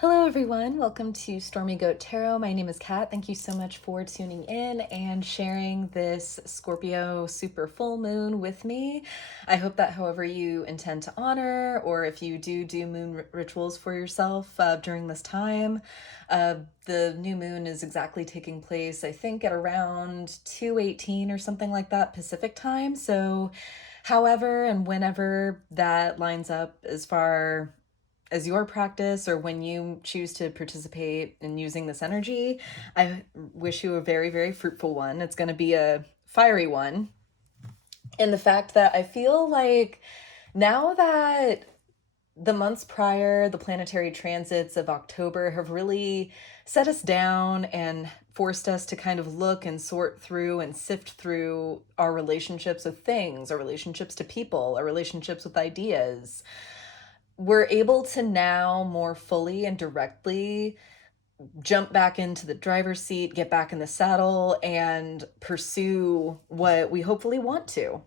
Hello everyone, welcome to Stormy Goat Tarot. My name is Kat. Thank you so much for tuning in and sharing this Scorpio super full moon with me. I hope that however you intend to honor, or if you do moon rituals for yourself during this time, the new moon is exactly taking place, I think at around 2:18 or something like that Pacific time. So however and whenever that lines up as far as your practice or when you choose to participate in using this energy, I wish you a very, very fruitful one. It's going to be a fiery one. And the fact that I feel like now that the months prior, the planetary transits of October have really set us down and forced us to kind of look and sort through and sift through our relationships with things, our relationships to people, our relationships with ideas. We're able to now more fully and directly jump back into the driver's seat, get back in the saddle, and pursue what we hopefully want to,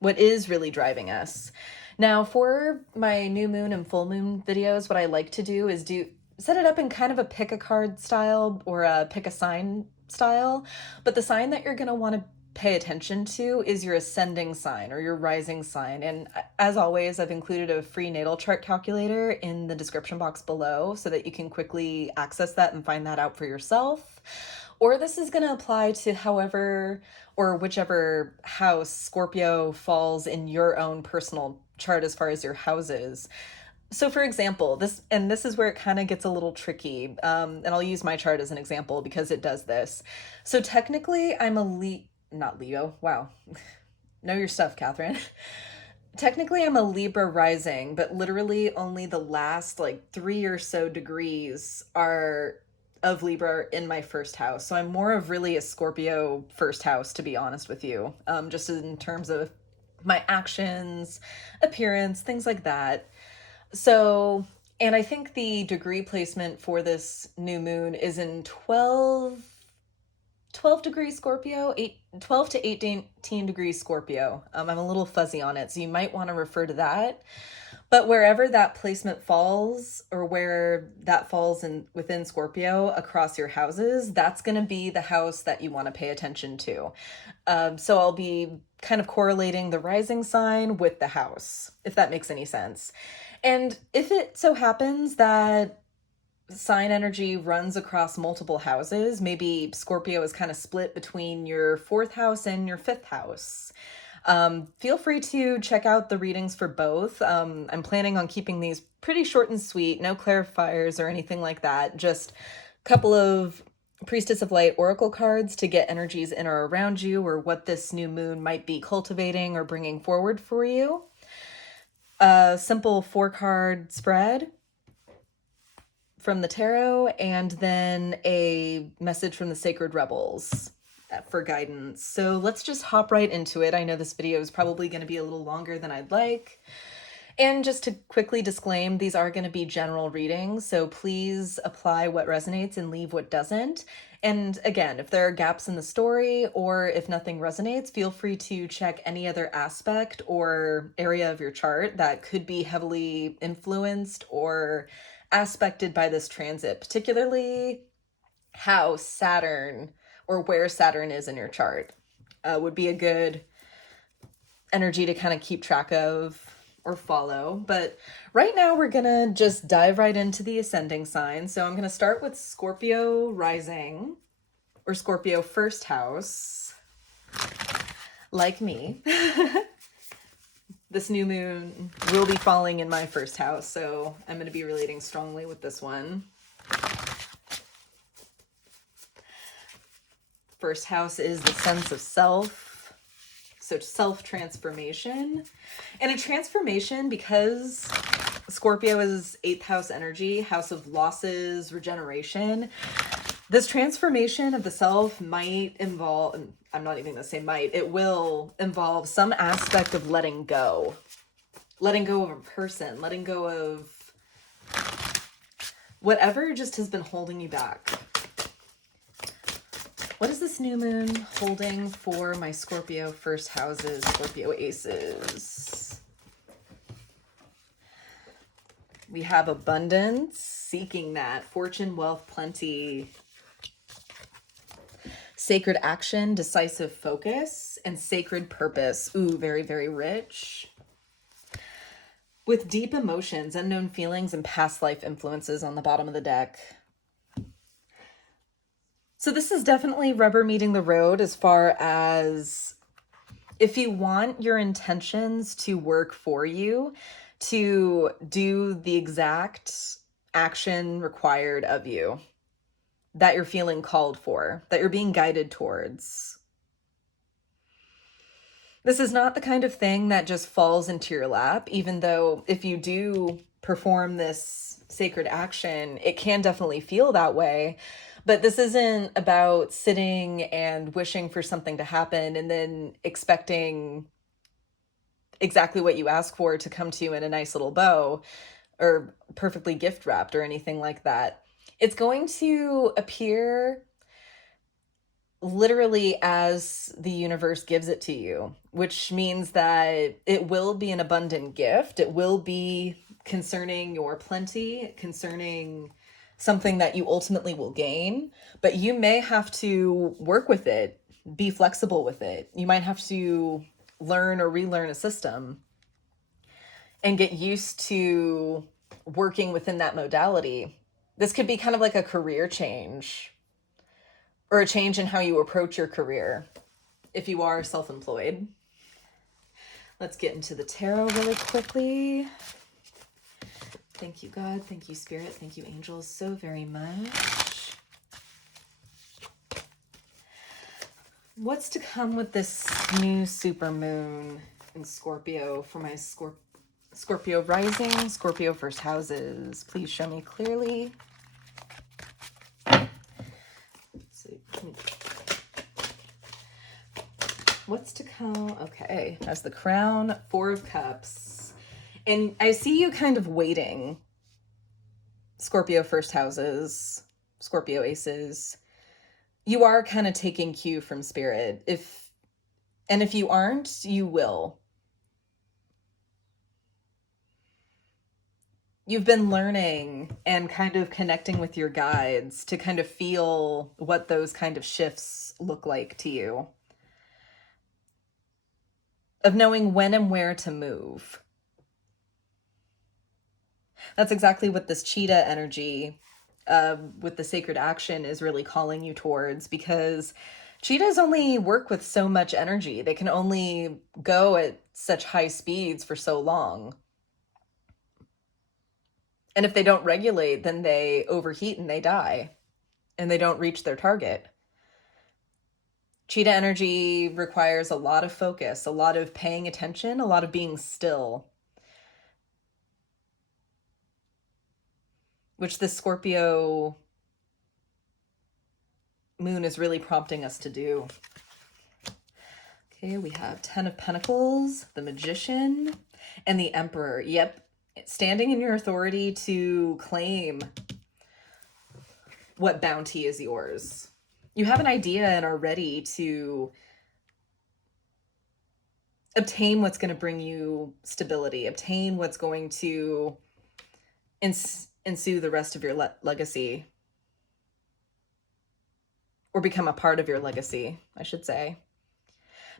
what is really driving us. Now, for my new moon and full moon videos, what I like to do is set it up in kind of a pick a card style or a pick a sign style, but the sign that you're going to want to pay attention to is your ascending sign or your rising sign. And as always, I've included a free natal chart calculator in the description box below so that you can quickly access that and find that out for yourself. Or this is going to apply to however or whichever house Scorpio falls in your own personal chart as far as your houses. So for example, this is where it kind of gets a little tricky. And I'll use my chart as an example because it does this. So technically I'm not Leo. Wow. Know your stuff, Catherine. Technically, I'm a Libra rising, but literally only the last 3 or so degrees are of Libra in my first house. So I'm more of really a Scorpio first house, to be honest with you, just in terms of my actions, appearance, things like that. So, and I think the degree placement for this new moon is in 12 degrees Scorpio, 12 to 18 degrees Scorpio. I'm a little fuzzy on it, so you might want to refer to that. But wherever that placement falls or where that falls within Scorpio across your houses, that's going to be the house that you want to pay attention to. So I'll be kind of correlating the rising sign with the house, if that makes any sense. And if it so happens that sign energy runs across multiple houses, maybe Scorpio is kind of split between your fourth house and your fifth house, feel free to check out the readings for both. I'm planning on keeping these pretty short and sweet, no clarifiers or anything like that, just a couple of Priestess of Light oracle cards to get energies in or around you or what this new moon might be cultivating or bringing forward for you. A simple 4-card spread from the tarot, and then a message from the Sacred Rebels for guidance. So let's just hop right into it. I know this video is probably going to be a little longer than I'd like. And just to quickly disclaim, these are going to be general readings, so please apply what resonates and leave what doesn't. And again, if there are gaps in the story or if nothing resonates, feel free to check any other aspect or area of your chart that could be heavily influenced or aspected by this transit, particularly how Saturn or where Saturn is in your chart would be a good energy to kind of keep track of or follow. But right now we're gonna just dive right into the ascending sign. So I'm gonna start with Scorpio Rising or Scorpio first house, like me. This new moon will be falling in my first house, so I'm going to be relating strongly with this one. First house is the sense of self, so self-transformation. And a transformation, because Scorpio is 8th house energy, house of losses, regeneration. This transformation of the self might involve, I'm not even going to say might, it will involve some aspect of letting go of a person, letting go of whatever just has been holding you back. What is this new moon holding for my Scorpio first houses, Scorpio aces? We have abundance, seeking that, fortune, wealth, plenty, sacred action, decisive focus, and sacred purpose. Ooh, very, very rich. With deep emotions, unknown feelings, and past life influences on the bottom of the deck. So this is definitely rubber meeting the road as far as if you want your intentions to work for you, to do the exact action required of you that you're feeling called for, that you're being guided towards. This is not the kind of thing that just falls into your lap, even though if you do perform this sacred action, it can definitely feel that way. But this isn't about sitting and wishing for something to happen and then expecting exactly what you ask for to come to you in a nice little bow or perfectly gift wrapped or anything like that. It's going to appear literally as the universe gives it to you, which means that it will be an abundant gift. It will be concerning your plenty, concerning something that you ultimately will gain, but you may have to work with it, be flexible with it. You might have to learn or relearn a system and get used to working within that modality. This could be kind of like a career change or a change in how you approach your career if you are self-employed. Let's get into the tarot really quickly. Thank you, God. Thank you, Spirit. Thank you, angels, so very much. What's to come with this new supermoon in Scorpio for my Scorpio Rising, Scorpio first houses? Please show me clearly. What's to come? Okay, that's the Crown, Four of Cups. And I see you kind of waiting, Scorpio first houses, Scorpio aces. You are kind of taking cue from Spirit. If you aren't, you will. You've been learning and kind of connecting with your guides to kind of feel what those kind of shifts look like to you. Of knowing when and where to move. That's exactly what this cheetah energy with the sacred action is really calling you towards, because cheetahs only work with so much energy. They can only go at such high speeds for so long. And if they don't regulate, then they overheat and they die and they don't reach their target. Cheetah energy requires a lot of focus, a lot of paying attention, a lot of being still, which the Scorpio moon is really prompting us to do. Okay, we have 10 of Pentacles, the Magician, and the Emperor. Yep, standing in your authority to claim what bounty is yours. You have an idea and are ready to obtain what's going to bring you stability, obtain what's going to ensue the rest of your legacy, or become a part of your legacy, I should say.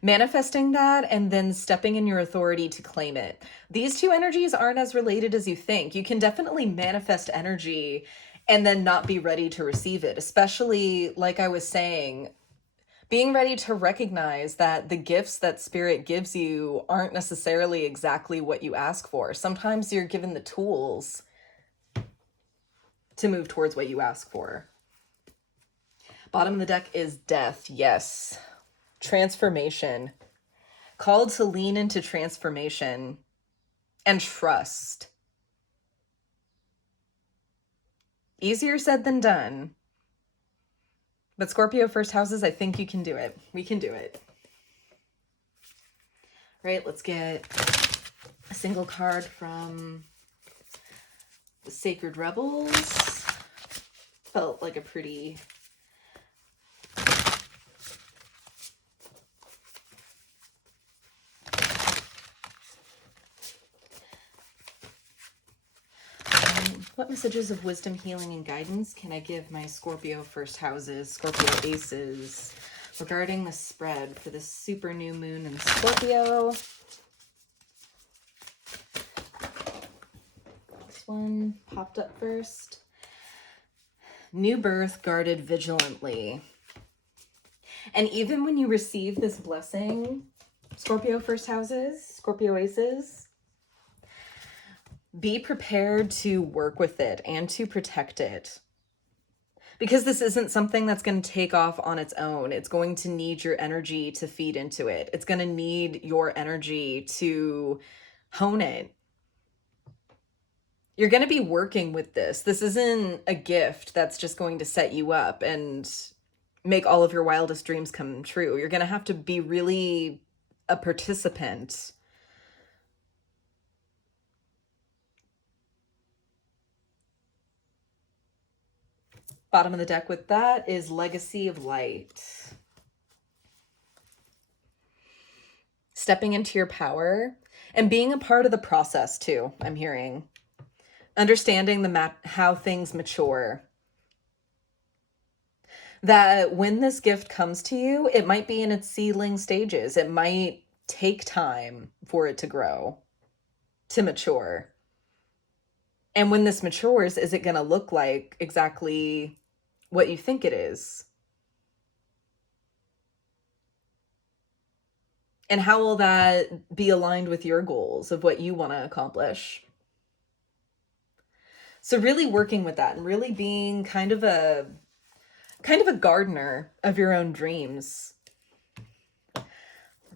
Manifesting that and then stepping in your authority to claim it. These two energies aren't as related as you think. You can definitely manifest energy and then not be ready to receive it, especially, like I was saying, being ready to recognize that the gifts that Spirit gives you aren't necessarily exactly what you ask for. Sometimes you're given the tools to move towards what you ask for. Bottom of the deck is Death. Yes. Transformation. Called to lean into transformation and trust. Easier said than done. But Scorpio first houses, I think you can do it. We can do it. Right, let's get a single card from the Sacred Rebels. Felt like a pretty What messages of wisdom, healing, and guidance can I give my Scorpio first houses, Scorpio aces, regarding the spread for this super new moon in Scorpio? This one popped up first. New birth guarded vigilantly. And even when you receive this blessing, Scorpio first houses, Scorpio aces, be prepared to work with it and to protect it. Because this isn't something that's going to take off on its own. It's going to need your energy to feed into it. It's going to need your energy to hone it. You're going to be working with this. This isn't a gift that's just going to set you up and make all of your wildest dreams come true. You're going to have to be really a participant. Bottom of the deck with that is Legacy of Light. Stepping into your power and being a part of the process too, I'm hearing. Understanding how things mature. That when this gift comes to you, it might be in its seedling stages. It might take time for it to grow, to mature. And when this matures, is it going to look like exactly what you think it is? And how will that be aligned with your goals of what you want to accomplish? So really working with that and really being kind of a gardener of your own dreams.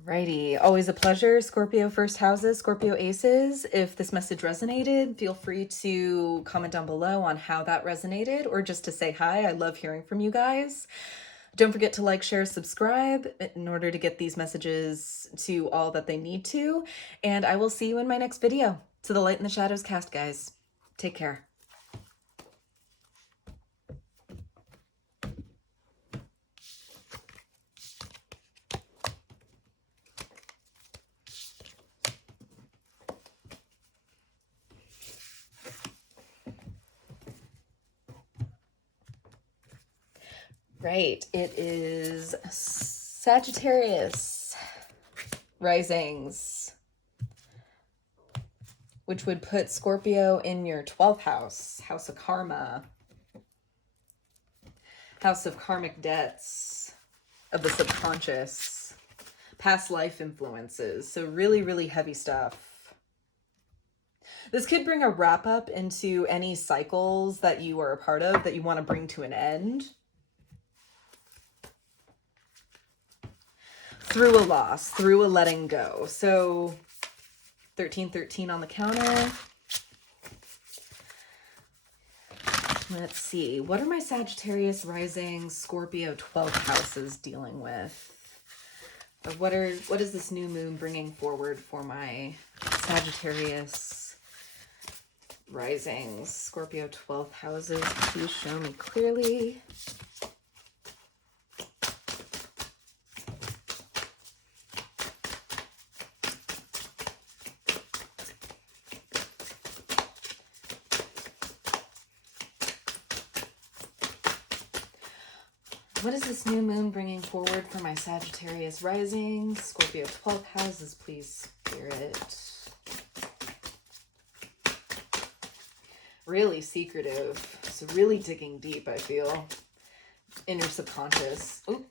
Righty. Always a pleasure, Scorpio first houses, Scorpio aces. If this message resonated, feel free to comment down below on how that resonated or just to say hi. I love hearing from you guys. Don't forget to like, share, subscribe in order to get these messages to all that they need to. And I will see you in my next video. To the Light in the Shadows cast, guys. Take care. Right, it is Sagittarius Risings, which would put Scorpio in your 12th house, house of karma, house of karmic debts, of the subconscious, past life influences. So really, really heavy stuff. This could bring a wrap up into any cycles that you are a part of that you want to bring to an end. Through a loss, through a letting go. So 1313 on the counter. Let's see. What are my Sagittarius rising Scorpio 12th houses dealing with? Or what is this new moon bringing forward for my Sagittarius risings Scorpio 12th houses? Please show me clearly. What is this new moon bringing forward for my Sagittarius rising? Scorpio 12th houses, please, Spirit. Really secretive. So really digging deep, I feel, in your subconscious. Ooh.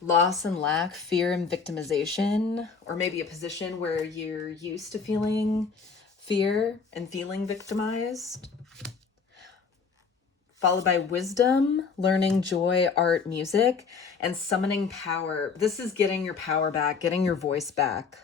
Loss and lack, fear and victimization, or maybe a position where you're used to feeling fear and feeling victimized. Followed by wisdom, learning, joy, art, music, and summoning power. This is getting your power back, getting your voice back.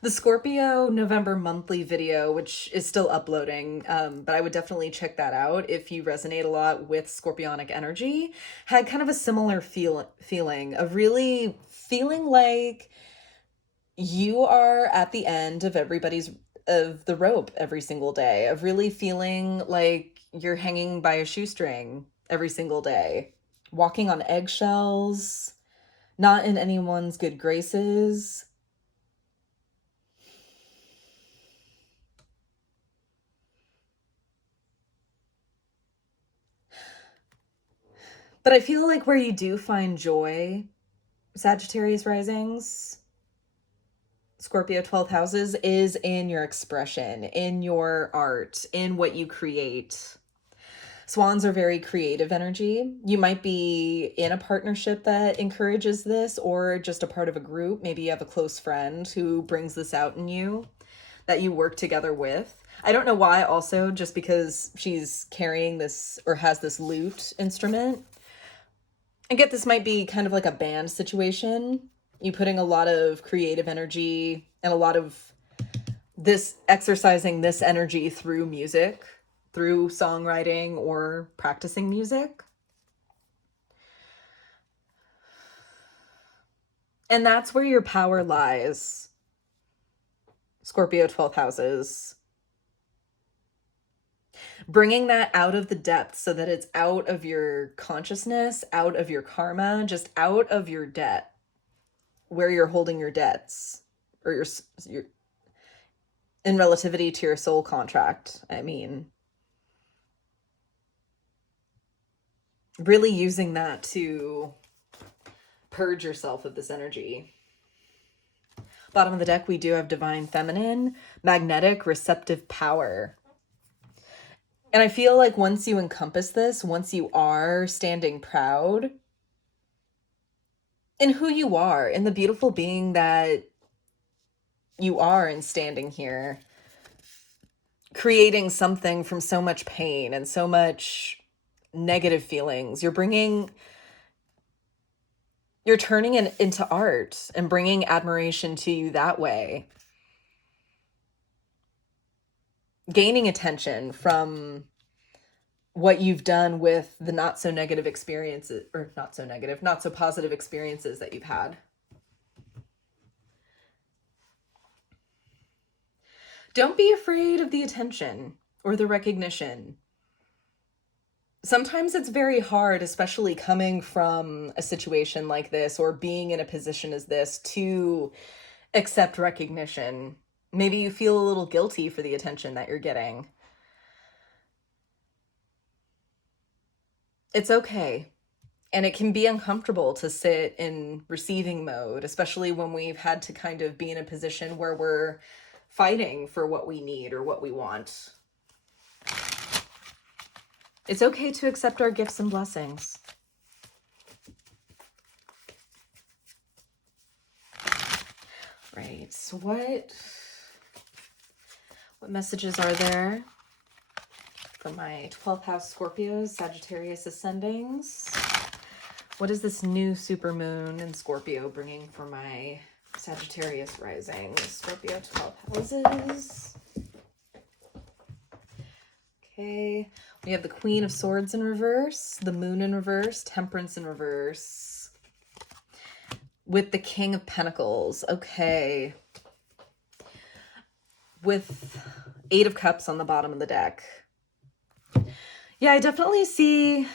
The Scorpio November monthly video, which is still uploading, but I would definitely check that out if you resonate a lot with Scorpionic energy, had kind of a similar feeling of really feeling like you are at the end of the rope every single day, of really feeling like you're hanging by a shoestring every single day, walking on eggshells, not in anyone's good graces. But I feel like where you do find joy, Sagittarius Risings, Scorpio 12th houses, is in your expression, in your art, in what you create. Swans are very creative energy. You might be in a partnership that encourages this, or just a part of a group. Maybe you have a close friend who brings this out in you that you work together with. I don't know why, also, just because she's carrying this or has this lute instrument. I get this might be kind of like a band situation. You putting a lot of creative energy and a lot of this, exercising this energy through music, through songwriting or practicing music. And that's where your power lies, Scorpio 12th houses. Bringing that out of the depths so that it's out of your consciousness, out of your karma, just out of your debt, where you're holding your debts, or your in relativity to your soul contract. I mean, really using that to purge yourself of this energy. Bottom of the deck, we do have divine feminine, magnetic, receptive power. And I feel like once you encompass this, once you are standing proud in who you are, in the beautiful being that you are, and standing here, creating something from so much pain and so much negative feelings, you're turning it into art and bringing admiration to you that way. Gaining attention from what you've done with the not so negative experiences, or not so negative, not so positive experiences that you've had. Don't be afraid of the attention or the recognition. Sometimes it's very hard, especially coming from a situation like this or being in a position as this, to accept recognition. Maybe you feel a little guilty for the attention that you're getting. It's okay. And it can be uncomfortable to sit in receiving mode, especially when we've had to kind of be in a position where we're fighting for what we need or what we want. It's okay to accept our gifts and blessings. Right, so what messages are there for my 12th house Scorpios, Sagittarius ascendings? What is this new supermoon in Scorpio bringing for my Sagittarius rising, Scorpio 12 houses? Okay, we have the Queen of Swords in reverse, the Moon in reverse, Temperance in reverse, with the King of Pentacles. Okay, with Eight of Cups on the bottom of the deck. Yeah, I definitely see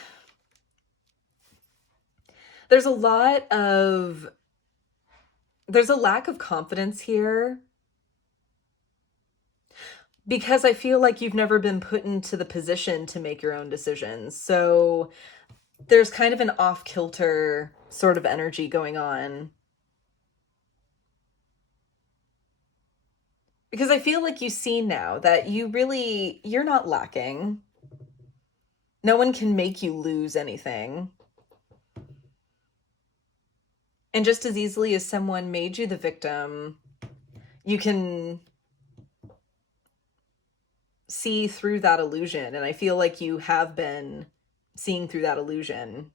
there's a lack of confidence here, because I feel like you've never been put into the position to make your own decisions. So there's kind of an off-kilter sort of energy going on. Because I feel like you see now that you're not lacking. No one can make you lose anything. And just as easily as someone made you the victim, you can see through that illusion. And I feel like you have been seeing through that illusion.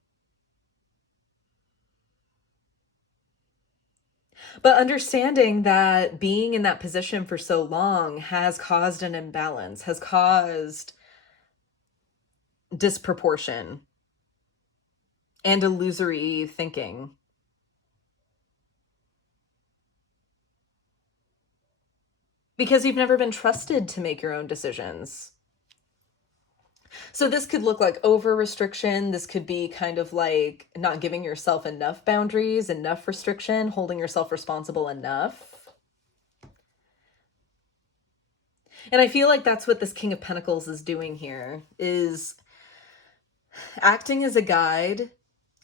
But understanding that being in that position for so long has caused an imbalance, has caused disproportion and illusory thinking. Because you've never been trusted to make your own decisions. So this could look like over restriction. This could be kind of like not giving yourself enough boundaries, enough restriction, holding yourself responsible enough. And I feel like that's what this King of Pentacles is doing here, is acting as a guide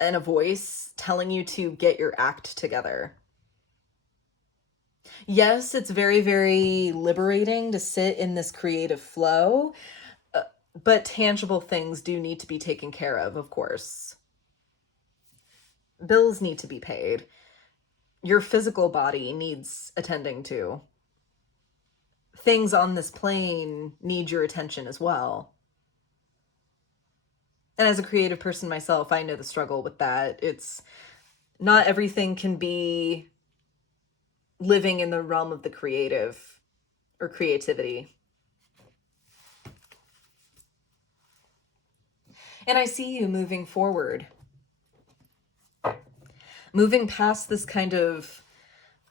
and a voice telling you to get your act together. Yes, it's very, very liberating to sit in this creative flow, but tangible things do need to be taken care of course. Bills need to be paid. Your physical body needs attending to. Things on this plane need your attention as well. And as a creative person myself, I know the struggle with that. It's not everything can be living in the realm of the creative or creativity. And I see you moving forward, moving past this kind of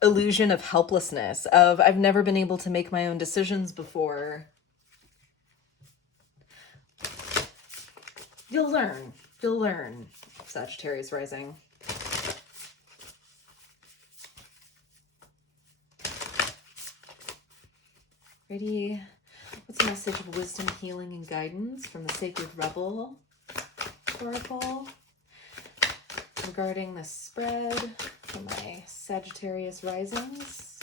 illusion of helplessness, of I've never been able to make my own decisions before. You'll learn, Sagittarius Rising. Ready? What's a message of wisdom, healing, and guidance from the Sacred Rebel Oracle regarding the spread for my Sagittarius Risings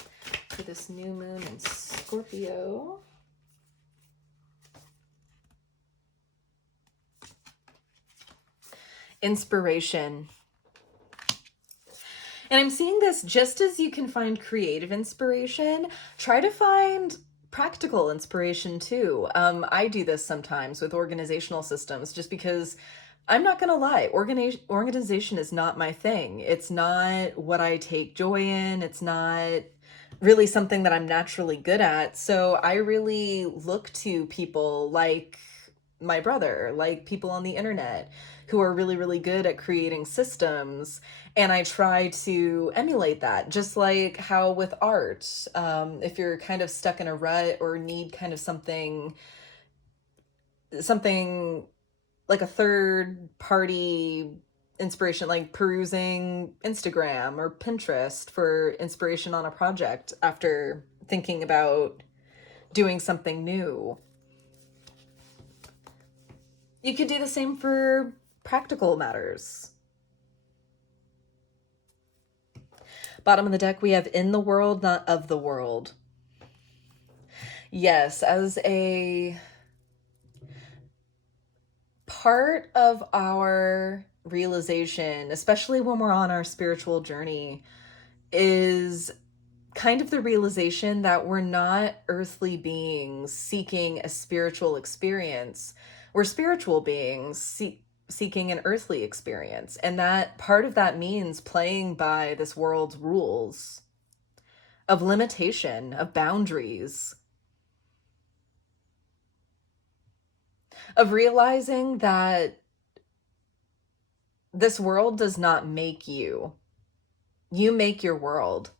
for this new moon in Scorpio? Inspiration. And I'm seeing this just as you can find creative inspiration, try to find practical inspiration too. I do this sometimes with organizational systems just because I'm not going to lie, organization is not my thing. It's not what I take joy in. It's not really something that I'm naturally good at. So I really look to people like my brother, like people on the internet who are really, really good at creating systems. And I try to emulate that, just like how with art, if you're kind of stuck in a rut or need kind of something like a third party inspiration, like perusing Instagram or Pinterest for inspiration on a project after thinking about doing something new. You could do the same for practical matters. Bottom of the deck, we have in the world, not of the world. Yes, as a part of our realization, especially when we're on our spiritual journey, is kind of the realization that we're not earthly beings seeking a spiritual experience. We're spiritual beings seeking an earthly experience. And that part of that means playing by this world's rules of limitation, of boundaries, of realizing that this world does not make you. You make your world.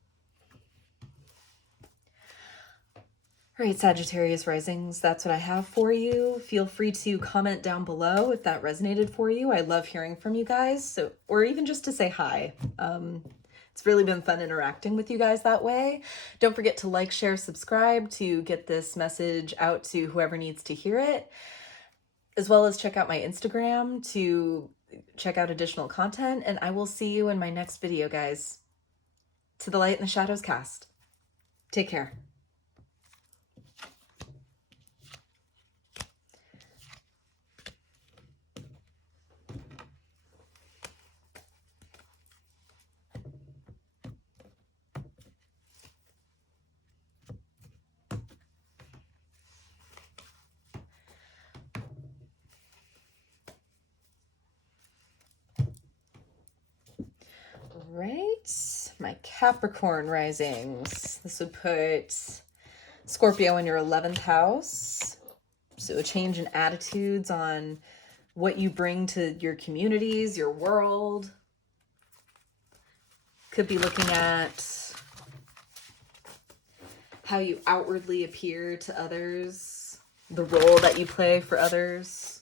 All right, Sagittarius Risings, that's what I have for you. Feel free to comment down below if that resonated for you. I love hearing from you guys, or even just to say hi. It's really been fun interacting with you guys that way. Don't forget to like, share, subscribe to get this message out to whoever needs to hear it, as well as check out my Instagram to check out additional content. And I will see you in my next video, guys. To the light and the shadows cast. Take care. Right, my Capricorn risings. This would put Scorpio in your 11th house. So a change in attitudes on what you bring to your communities, your world. Could be looking at how you outwardly appear to others, the role that you play for others.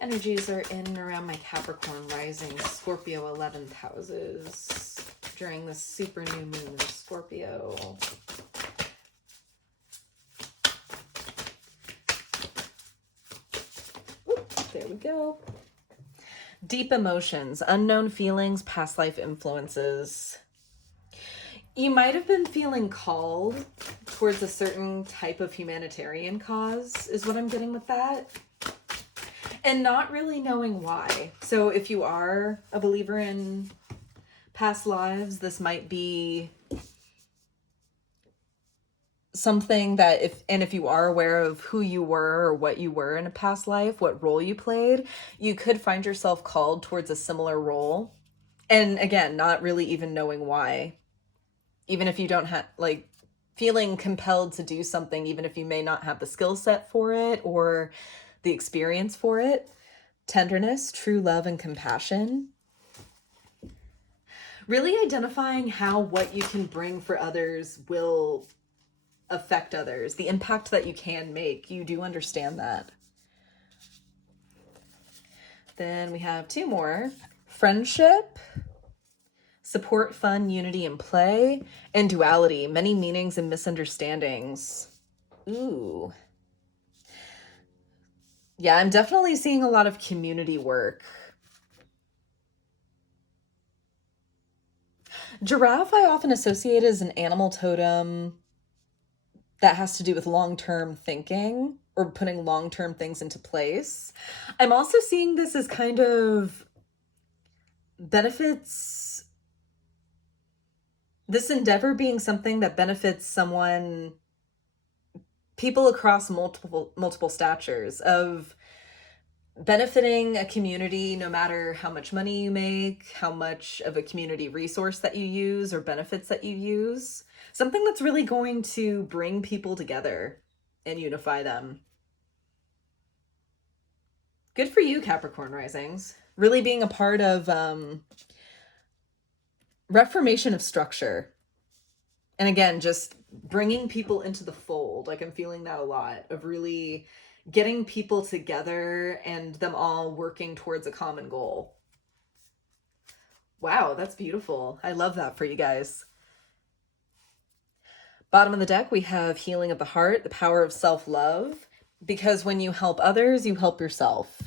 Energies are in and around my Capricorn rising, Scorpio 11th houses during this super new moon in Scorpio. There we go. Deep emotions, unknown feelings, past life influences. You might have been feeling called towards a certain type of humanitarian cause, is what I'm getting with that. And not really knowing why. So if you are a believer in past lives, this might be something that if you are aware of who you were or what you were in a past life, what role you played, you could find yourself called towards a similar role. And again, not really even knowing why. Even if you don't have, like, feeling compelled to do something, even if you may not have the skill set for it or the experience for it. Tenderness, true love, and compassion. Really identifying how what you can bring for others will affect others, the impact that you can make. You do understand that. Then we have two more. Friendship, support, fun, unity, and play, and duality, many meanings and misunderstandings. Ooh. Yeah, I'm definitely seeing a lot of community work. Giraffe I often associate as an animal totem that has to do with long-term thinking or putting long-term things into place. I'm also seeing this as kind of benefits, this endeavor being something that benefits someone, people across multiple statures, of benefiting a community, no matter how much money you make, how much of a community resource that you use or benefits that you use. Something that's really going to bring people together and unify them. Good for you, Capricorn Risings. Really being a part of reformation of structure. And again, just bringing people into the fold. Like, I'm feeling that a lot, of really getting people together and them all working towards a common goal. Wow, that's beautiful. I love that for you guys. Bottom of the deck, we have healing of the heart, the power of self-love, because when you help others, you help yourself.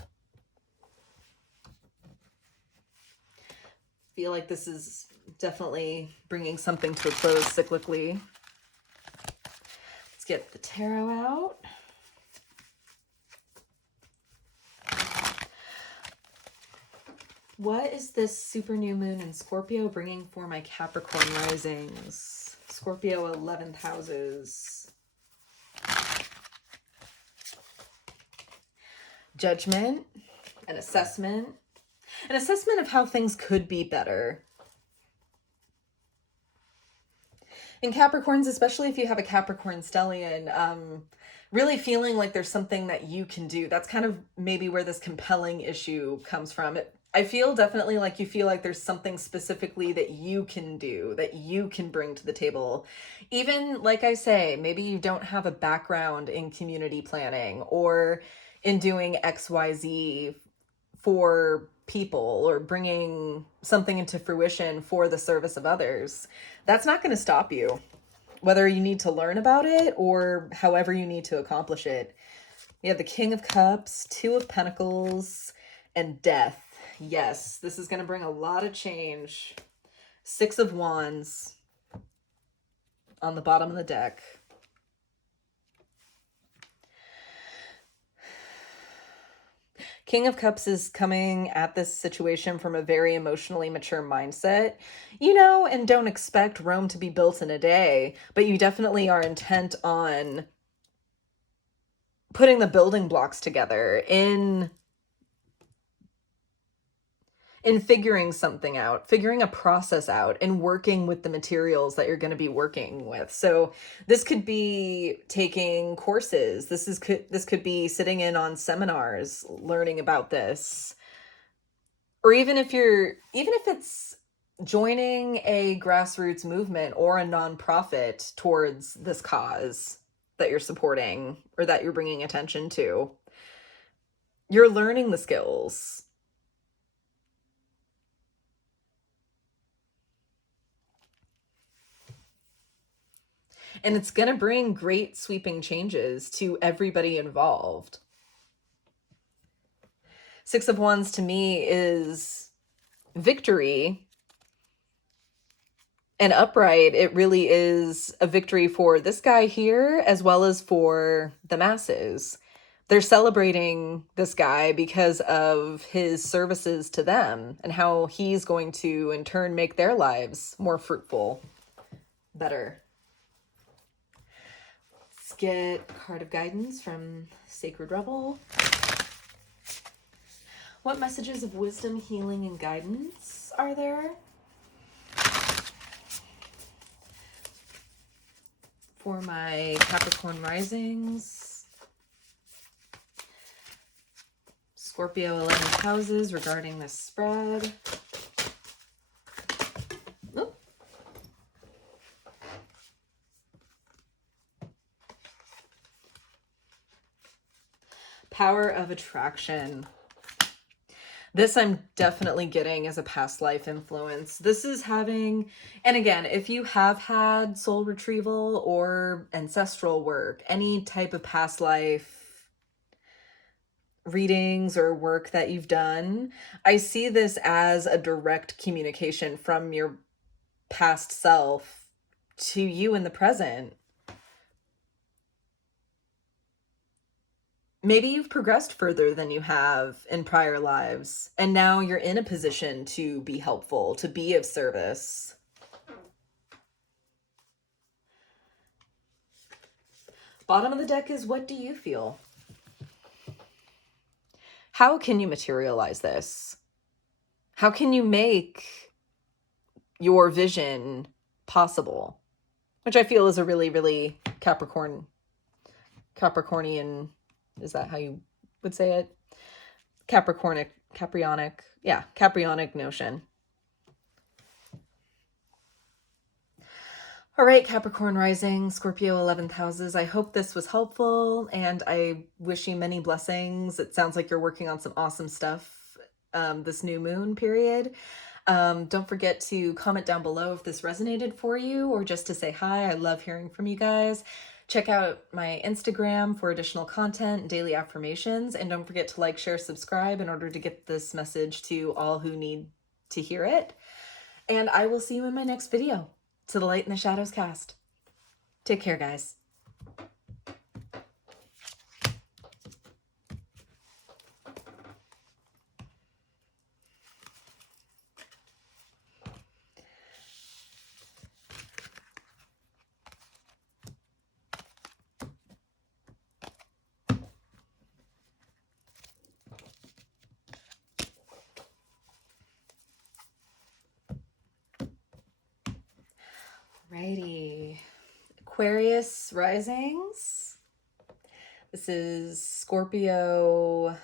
Feel like this is definitely bringing something to a close cyclically. Let's get the tarot out. What is this super new moon in Scorpio bringing for my Capricorn risings? Scorpio 11th houses. Judgment, an assessment of how things could be better. In Capricorns, especially if you have a Capricorn stellium, really feeling like there's something that you can do. That's kind of maybe where this compelling issue comes from. I feel definitely like you feel like there's something specifically that you can do, that you can bring to the table. Even, like I say, maybe you don't have a background in community planning or in doing XYZ for people or bringing something into fruition for the service of others. That's not going to stop you, whether you need to learn about it or however you need to accomplish it. We have the King of Cups, Two of Pentacles, and Death. Yes, this is going to bring a lot of change. Six of Wands on the bottom of the deck. King of Cups is coming at this situation from a very emotionally mature mindset, and don't expect Rome to be built in a day, but you definitely are intent on putting the building blocks together in figuring something out, figuring a process out, and working with the materials that you're going to be working with. So this could be taking courses. This could be sitting in on seminars, learning about this. Or even if it's joining a grassroots movement or a nonprofit towards this cause that you're supporting or that you're bringing attention to, you're learning the skills. And it's going to bring great sweeping changes to everybody involved. Six of Wands to me is victory. And upright, it really is a victory for this guy here as well as for the masses. They're celebrating this guy because of his services to them and how he's going to, in turn, make their lives more fruitful, better. Let's get a card of guidance from Sacred Rebel. What messages of wisdom, healing, and guidance are there for my Capricorn Risings, Scorpio 11th houses regarding this spread? Oop. Power of attraction. This I'm definitely getting as a past life influence. This is having, and again, if you have had soul retrieval or ancestral work, any type of past life readings or work that you've done, I see this as a direct communication from your past self to you in the present. Maybe you've progressed further than you have in prior lives, and now you're in a position to be helpful, to be of service. Bottom of the deck is, what do you feel? How can you materialize this? How can you make your vision possible? Which I feel is a really, really Capricornian, is that how you would say it? Caprionic notion. All right, Capricorn Rising, Scorpio 11th houses. I hope this was helpful, and I wish you many blessings. It sounds like you're working on some awesome stuff this new moon period. Don't forget to comment down below if this resonated for you, or just to say hi. I love hearing from you guys. Check out my Instagram for additional content and daily affirmations. And don't forget to like, share, subscribe in order to get this message to all who need to hear it. And I will see you in my next video. To the Light and the Shadows cast. Take care, guys. Righty. Aquarius Risings. This is Scorpio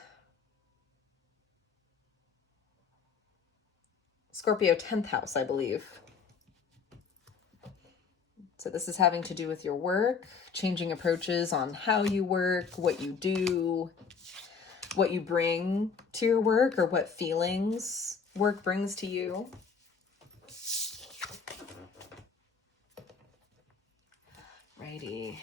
10th house, I believe. So this is having to do with your work, changing approaches on how you work, what you do, what you bring to your work, or what feelings work brings to you. Righty.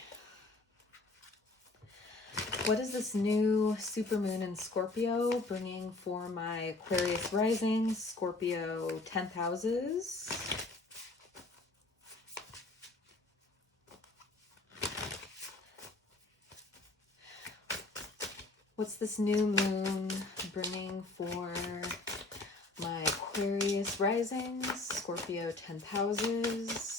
What is this new supermoon in Scorpio bringing for my Aquarius Rising, Scorpio 10th houses? What's this new moon bringing for my Aquarius Risings, Scorpio 10th houses?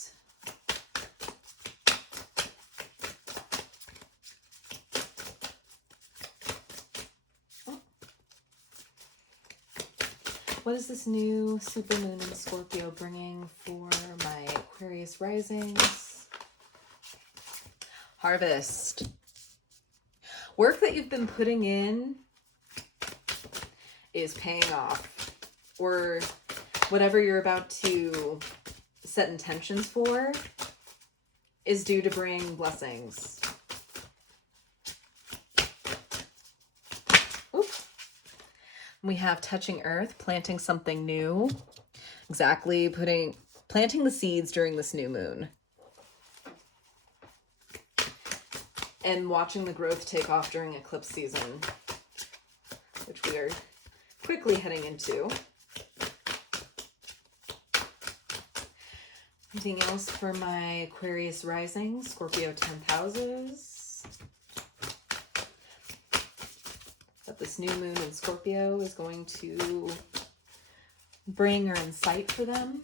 What is this new supermoon in Scorpio bringing for my Aquarius Risings? Harvest. Work that you've been putting in is paying off, or whatever you're about to set intentions for is due to bring blessings. We have touching earth, planting something new. Exactly, planting the seeds during this new moon. And watching the growth take off during eclipse season, which we are quickly heading into. Anything else for my Aquarius Rising, Scorpio 10th houses? That this new moon in Scorpio is going to bring or incite for them.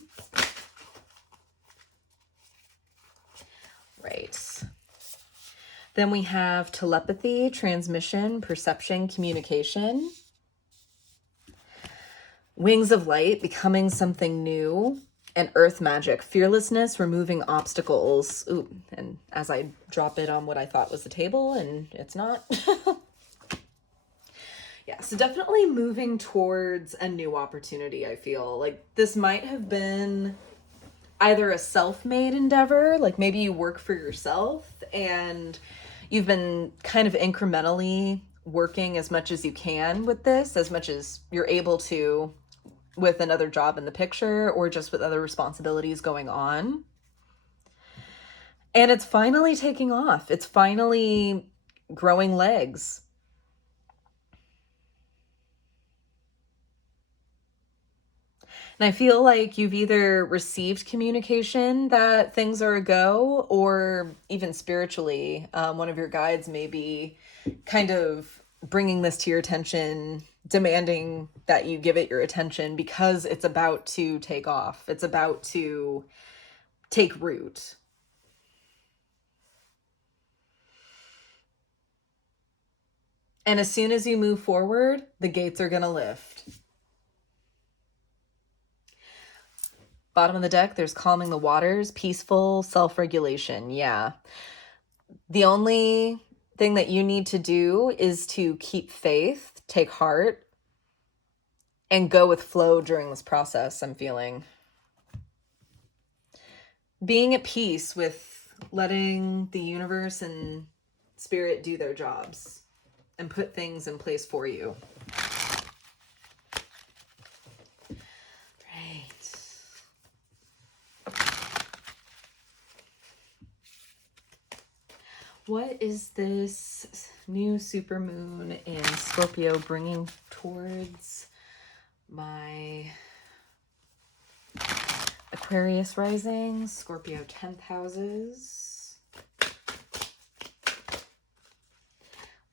Right. Then we have telepathy, transmission, perception, communication. Wings of light, becoming something new. And earth magic, fearlessness, removing obstacles. Ooh, and as I drop it on what I thought was the table, and it's not. Yeah, so definitely moving towards a new opportunity, I feel. Like this might have been either a self-made endeavor, like maybe you work for yourself and you've been kind of incrementally working as much as you can with this, as much as you're able to with another job in the picture or just with other responsibilities going on. And it's finally taking off. It's finally growing legs. And I feel like you've either received communication that things are a go, or even spiritually, one of your guides may be kind of bringing this to your attention, demanding that you give it your attention because it's about to take off. It's about to take root. And as soon as you move forward, the gates are going to lift. Bottom of the deck, there's calming the waters, peaceful self-regulation. Yeah. The only thing that you need to do is to keep faith, take heart, and go with flow during this process, I'm feeling. Being at peace with letting the universe and spirit do their jobs and put things in place for you. Right. What is this new supermoon in Scorpio bringing towards my Aquarius Rising, Scorpio 10th houses?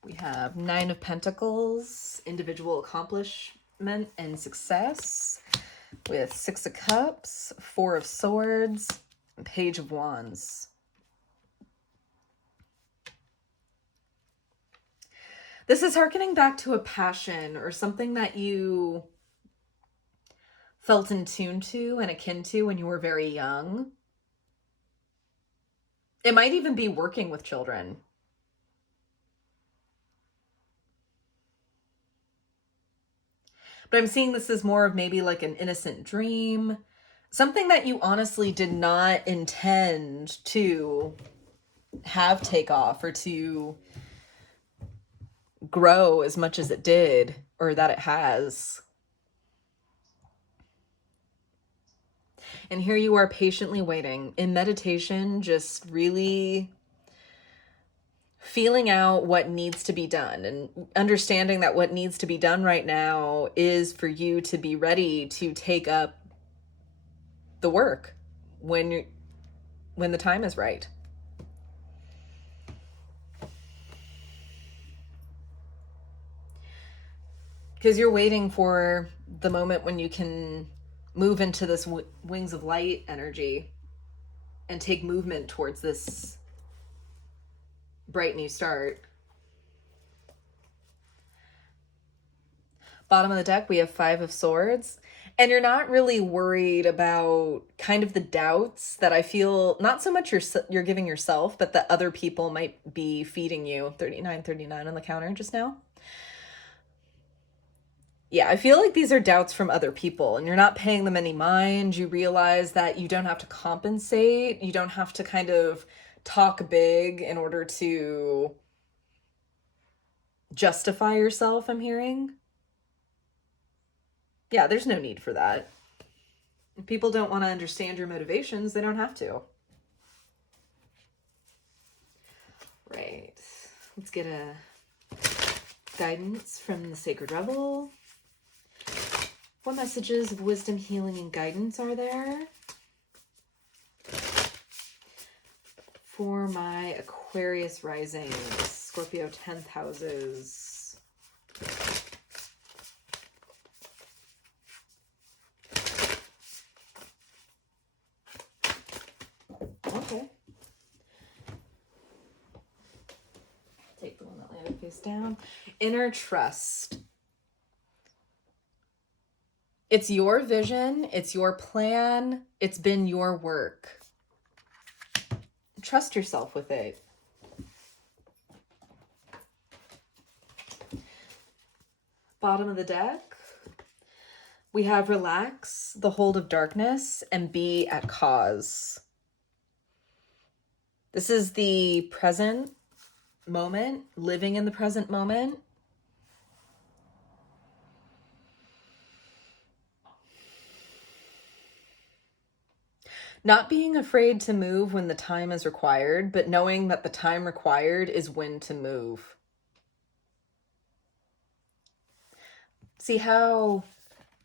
We have 9 of Pentacles, individual accomplishment and success, with 6 of Cups, 4 of Swords, and Page of Wands. This is hearkening back to a passion or something that you felt in tune to and akin to when you were very young. It might even be working with children. But I'm seeing this as more of maybe like an innocent dream, something that you honestly did not intend to have take off or to grow as much as it did or that it has. And here you are patiently waiting in meditation, just really feeling out what needs to be done and understanding that what needs to be done right now is for you to be ready to take up the work when the time is right. Because you're waiting for the moment when you can move into this wings of light energy and take movement towards this bright new start. Bottom of the deck, we have 5 of Swords. And you're not really worried about kind of the doubts that I feel, not so much you're giving yourself, but that other people might be feeding you. 39 on the counter just now. Yeah, I feel like these are doubts from other people and you're not paying them any mind. You realize that you don't have to compensate. You don't have to kind of talk big in order to justify yourself, I'm hearing. Yeah, there's no need for that. If people don't want to understand your motivations, they don't have to. Right. Let's get a guidance from the Sacred Rebel. What messages of wisdom, healing, and guidance are there for my Aquarius rising, Scorpio 10th houses? Okay. Take the one that landed face down. Inner trust. It's your vision. It's your plan. It's been your work. Trust yourself with it. Bottom of the deck, we have relax, the hold of darkness, and be at cause. This is the present moment, living in the present moment. Not being afraid to move when the time is required, but knowing that the time required is when to move. See how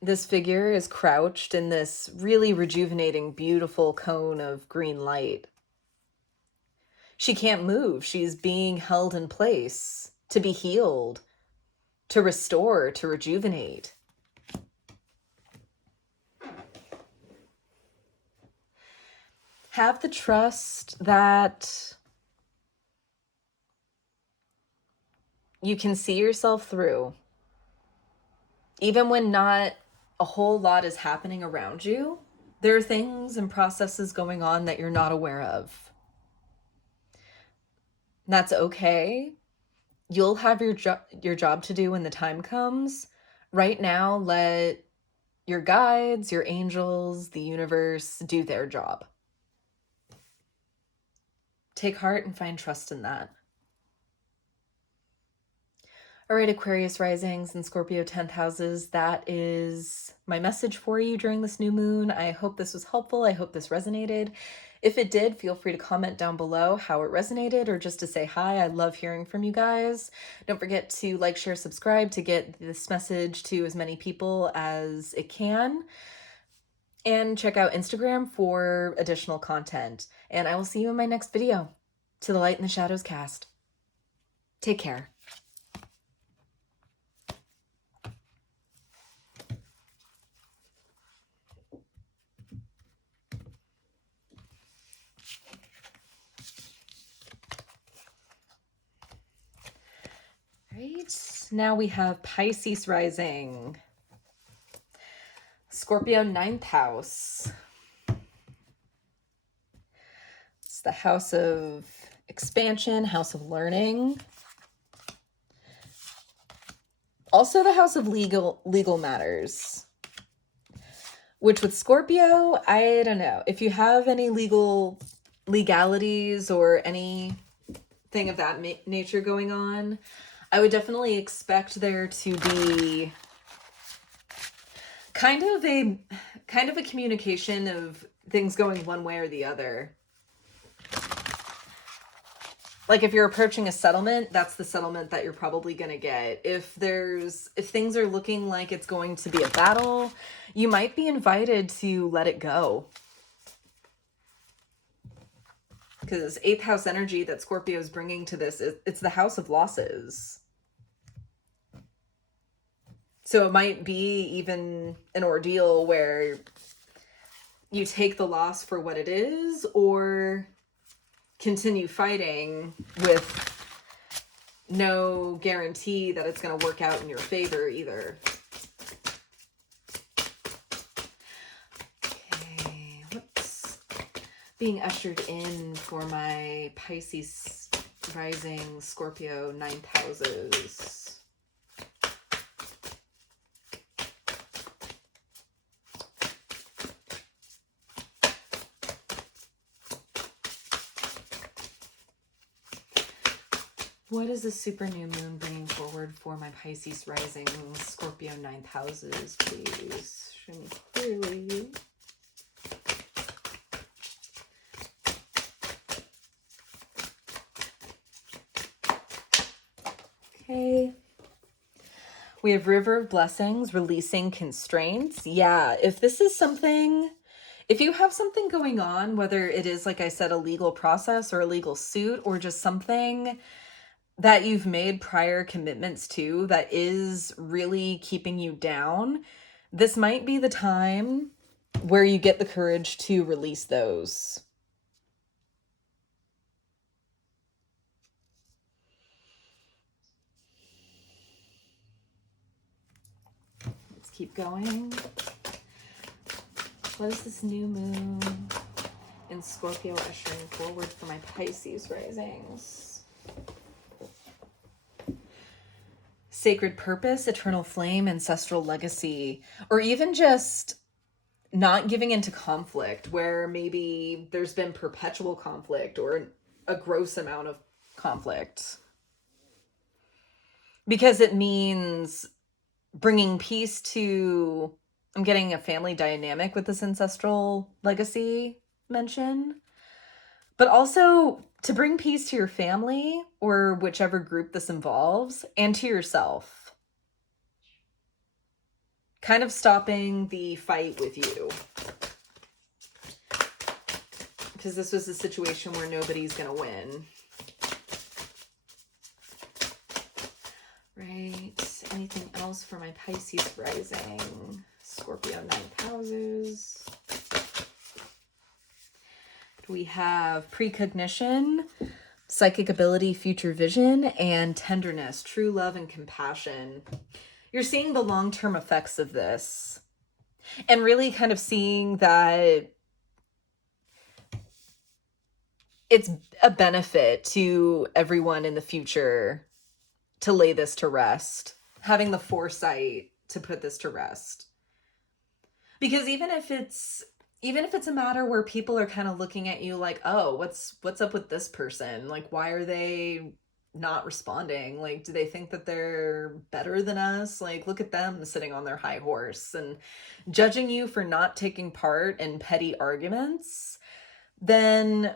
this figure is crouched in this really rejuvenating, beautiful cone of green light. She can't move. She's being held in place to be healed, to restore, to rejuvenate. Have the trust that you can see yourself through. Even when not a whole lot is happening around you, there are things and processes going on that you're not aware of. That's okay. You'll have your job to do when the time comes. Right now, let your guides, your angels, the universe do their job. Take heart and find trust in that. All right, Aquarius risings and Scorpio 10th houses, that is my message for you during this new moon. I hope this was helpful. I hope this resonated. If it did, feel free to comment down below how it resonated or just to say hi. I love hearing from you guys. Don't forget to like, share, subscribe to get this message to as many people as it can. And check out Instagram for additional content. And I will see you in my next video. To the Light and the Shadows cast. Take care. Right, now we have Pisces rising, Scorpio 9th house. It's the house of expansion, house of learning. Also the house of legal matters. Which with Scorpio, I don't know. If you have any legalities or anything of that nature going on, I would definitely expect there to be kind of a communication of things going one way or the other. Like if you're approaching a settlement, that's the settlement that you're probably going to get. If things are looking like it's going to be a battle, you might be invited to let it go. Because 8th house energy that Scorpio is bringing to this, it's the house of losses. So it might be even an ordeal where you take the loss for what it is or continue fighting with no guarantee that it's going to work out in your favor either. Okay, whoops. Being ushered in for my Pisces rising, Scorpio 9th houses. What is the super new moon bringing forward for my Pisces rising, Scorpio 9th houses, please? Show me clearly. Okay. We have River of Blessings, releasing constraints. Yeah, if this is something, if you have something going on, whether it is, like I said, a legal process or a legal suit, or just something that you've made prior commitments to that is really keeping you down, this might be the time where you get the courage to release those. Let's keep going. What is this new moon in Scorpio ushering forward for my Pisces risings? Sacred purpose, eternal flame, ancestral legacy, or even just not giving into conflict where maybe there's been perpetual conflict or a gross amount of conflict. Because it means bringing peace to, I'm getting a family dynamic with this ancestral legacy mention, but also to bring peace to your family or whichever group this involves, and to yourself. Kind of stopping the fight with you. Because this was a situation where nobody's going to win. Right. Anything else for my Pisces rising? Scorpio ninth houses. We have precognition, psychic ability, future vision, and tenderness, true love and compassion. You're seeing the long-term effects of this and really kind of seeing that it's a benefit to everyone in the future to lay this to rest, having the foresight to put this to rest. Because even if it's a matter where people are kind of looking at you like, oh, what's up with this person? Like, why are they not responding? Like, do they think that they're better than us? Like, look at them sitting on their high horse and judging you for not taking part in petty arguments, then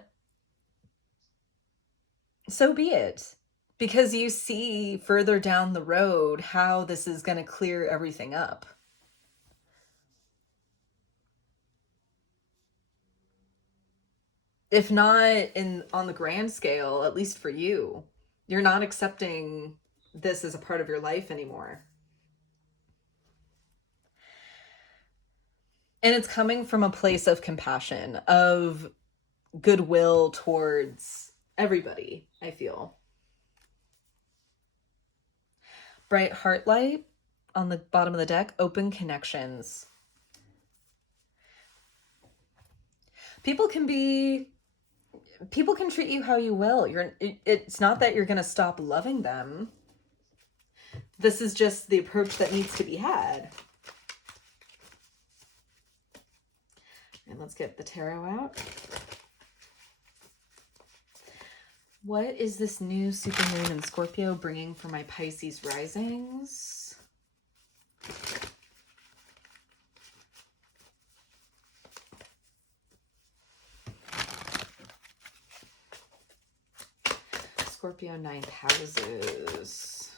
so be it. Because you see further down the road how this is going to clear everything up. If not on the grand scale, at least for you, you're not accepting this as a part of your life anymore. And it's coming from a place of compassion, of goodwill towards everybody, I feel. Bright heart light on the bottom of the deck, open connections. People can treat you how you will. It's not that you're going to stop loving them. This is just the approach that needs to be had. And let's get the tarot out. What is this new supermoon in Scorpio bringing for my Pisces risings? Scorpio ninth houses.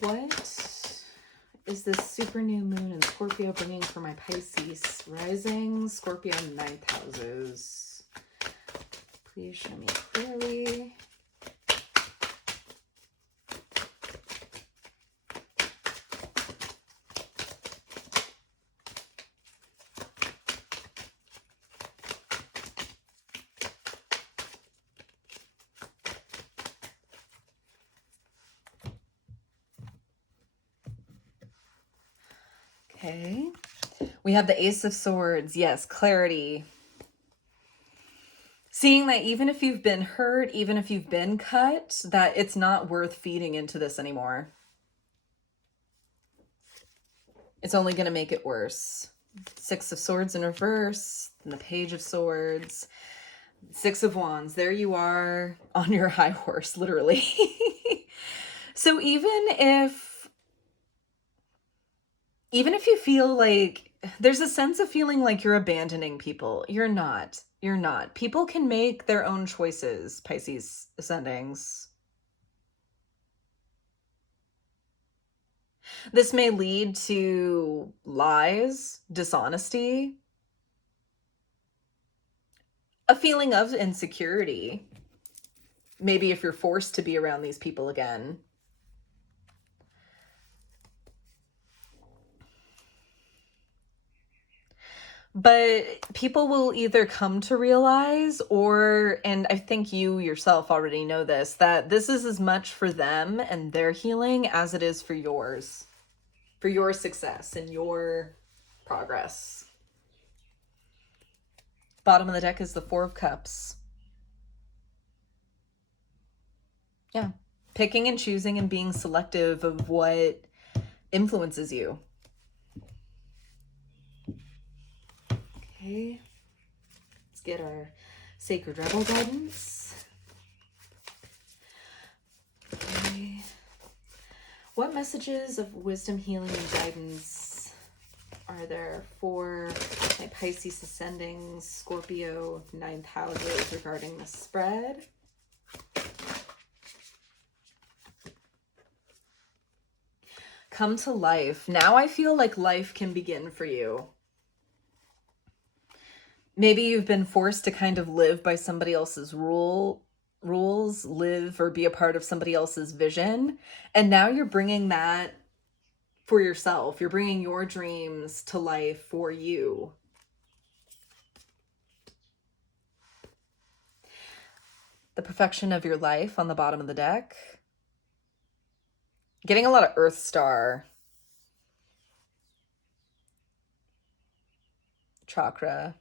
What is this super new moon in Scorpio bringing for my Pisces rising? Scorpio ninth houses. Please show me clearly. Okay. We have the Ace of Swords. Yes, clarity. Seeing that even if you've been hurt, even if you've been cut, that it's not worth feeding into this anymore. It's only going to make it worse. Six of Swords in reverse, and the Page of Swords. Six of Wands. There you are on your high horse, literally. So even if even if you feel like there's a sense of feeling like you're abandoning people, you're not. You're not. People can make their own choices, Pisces ascendings. This may lead to lies, dishonesty, a feeling of insecurity. Maybe if you're forced to be around these people again. But people will either come to realize and I think you yourself already know this, that this is as much for them and their healing as it is for yours, for your success and your progress. Bottom of the deck is the Four of Cups. Yeah. Picking and choosing and being selective of what influences you. Okay. Let's get our Sacred Rebel guidance. Okay. What messages of wisdom, healing, and guidance are there for my Pisces ascending, Scorpio, 9th houses regarding the spread? Come to life. Now I feel like life can begin for you. Maybe you've been forced to kind of live by somebody else's rules, live or be a part of somebody else's vision. And now you're bringing that for yourself. You're bringing your dreams to life for you. The perfection of your life on the bottom of the deck. Getting a lot of Earth Star chakra.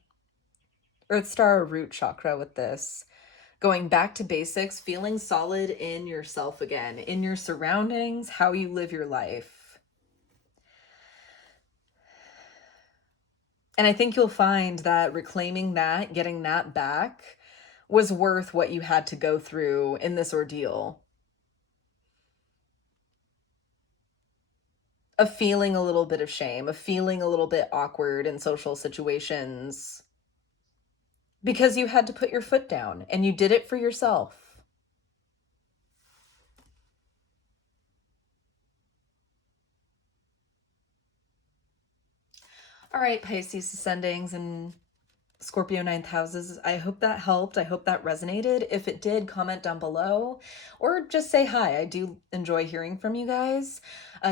Earth Star or root chakra with this. Going back to basics, feeling solid in yourself again, in your surroundings, how you live your life. And I think you'll find that reclaiming that, getting that back, was worth what you had to go through in this ordeal. Of feeling a little bit of shame, of feeling a little bit awkward in social situations. Because you had to put your foot down and you did it for yourself. All right, Pisces ascendings and Scorpio 9th houses. I hope that helped. I hope that resonated. If it did, comment down below or just say hi. I do enjoy hearing from you guys.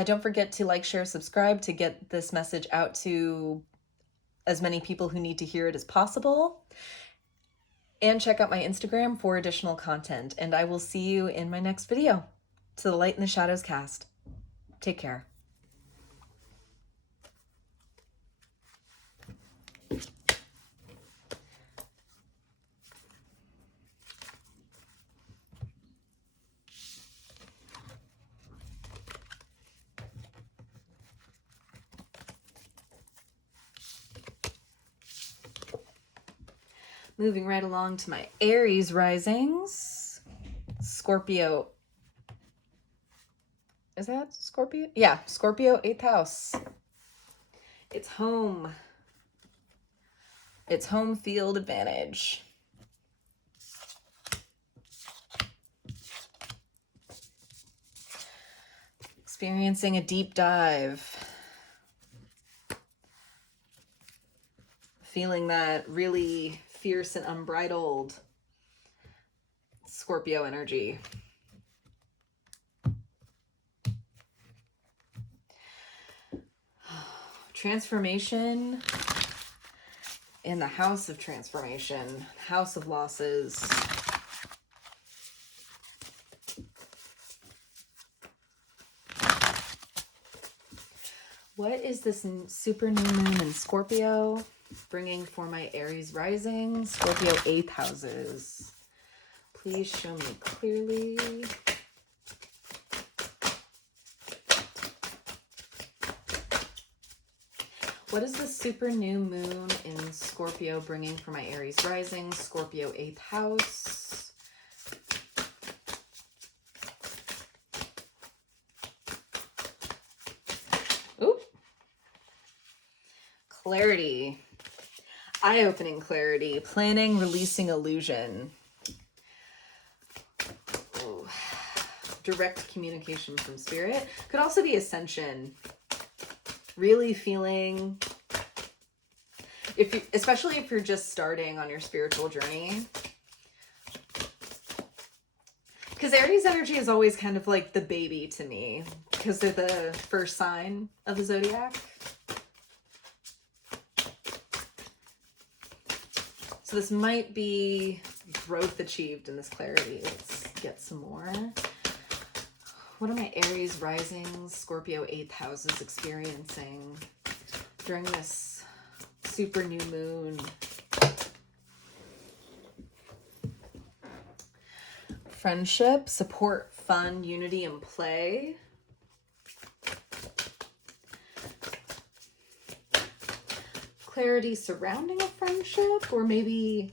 Don't forget to like, share, subscribe to get this message out to as many people who need to hear it as possible. And check out my Instagram for additional content. And I will see you in my next video. To the Light in the Shadows cast. Take care. Moving right along to my Aries risings. Scorpio. Is that Scorpio? Yeah, Scorpio 8th house. It's home. It's home field advantage. Experiencing a deep dive. Feeling that really fierce and unbridled Scorpio energy. Transformation in the house of transformation, house of losses. What is this super new moon in Scorpio bringing for my Aries rising, Scorpio 8th houses? Please show me clearly. What is the super new moon in Scorpio bringing for my Aries rising, Scorpio 8th house? Oop. Clarity. Eye-opening clarity. Planning, releasing illusion. Ooh. Direct communication from spirit. Could also be ascension. Really feeling, especially if you're just starting on your spiritual journey. Because Aries energy is always kind of like the baby to me, because they're the first sign of the zodiac. So this might be growth achieved in this clarity. Let's get some more. What are my Aries risings, Scorpio 8th houses experiencing during this super new moon? Friendship, support, fun, unity, and play. Clarity surrounding a friendship, or maybe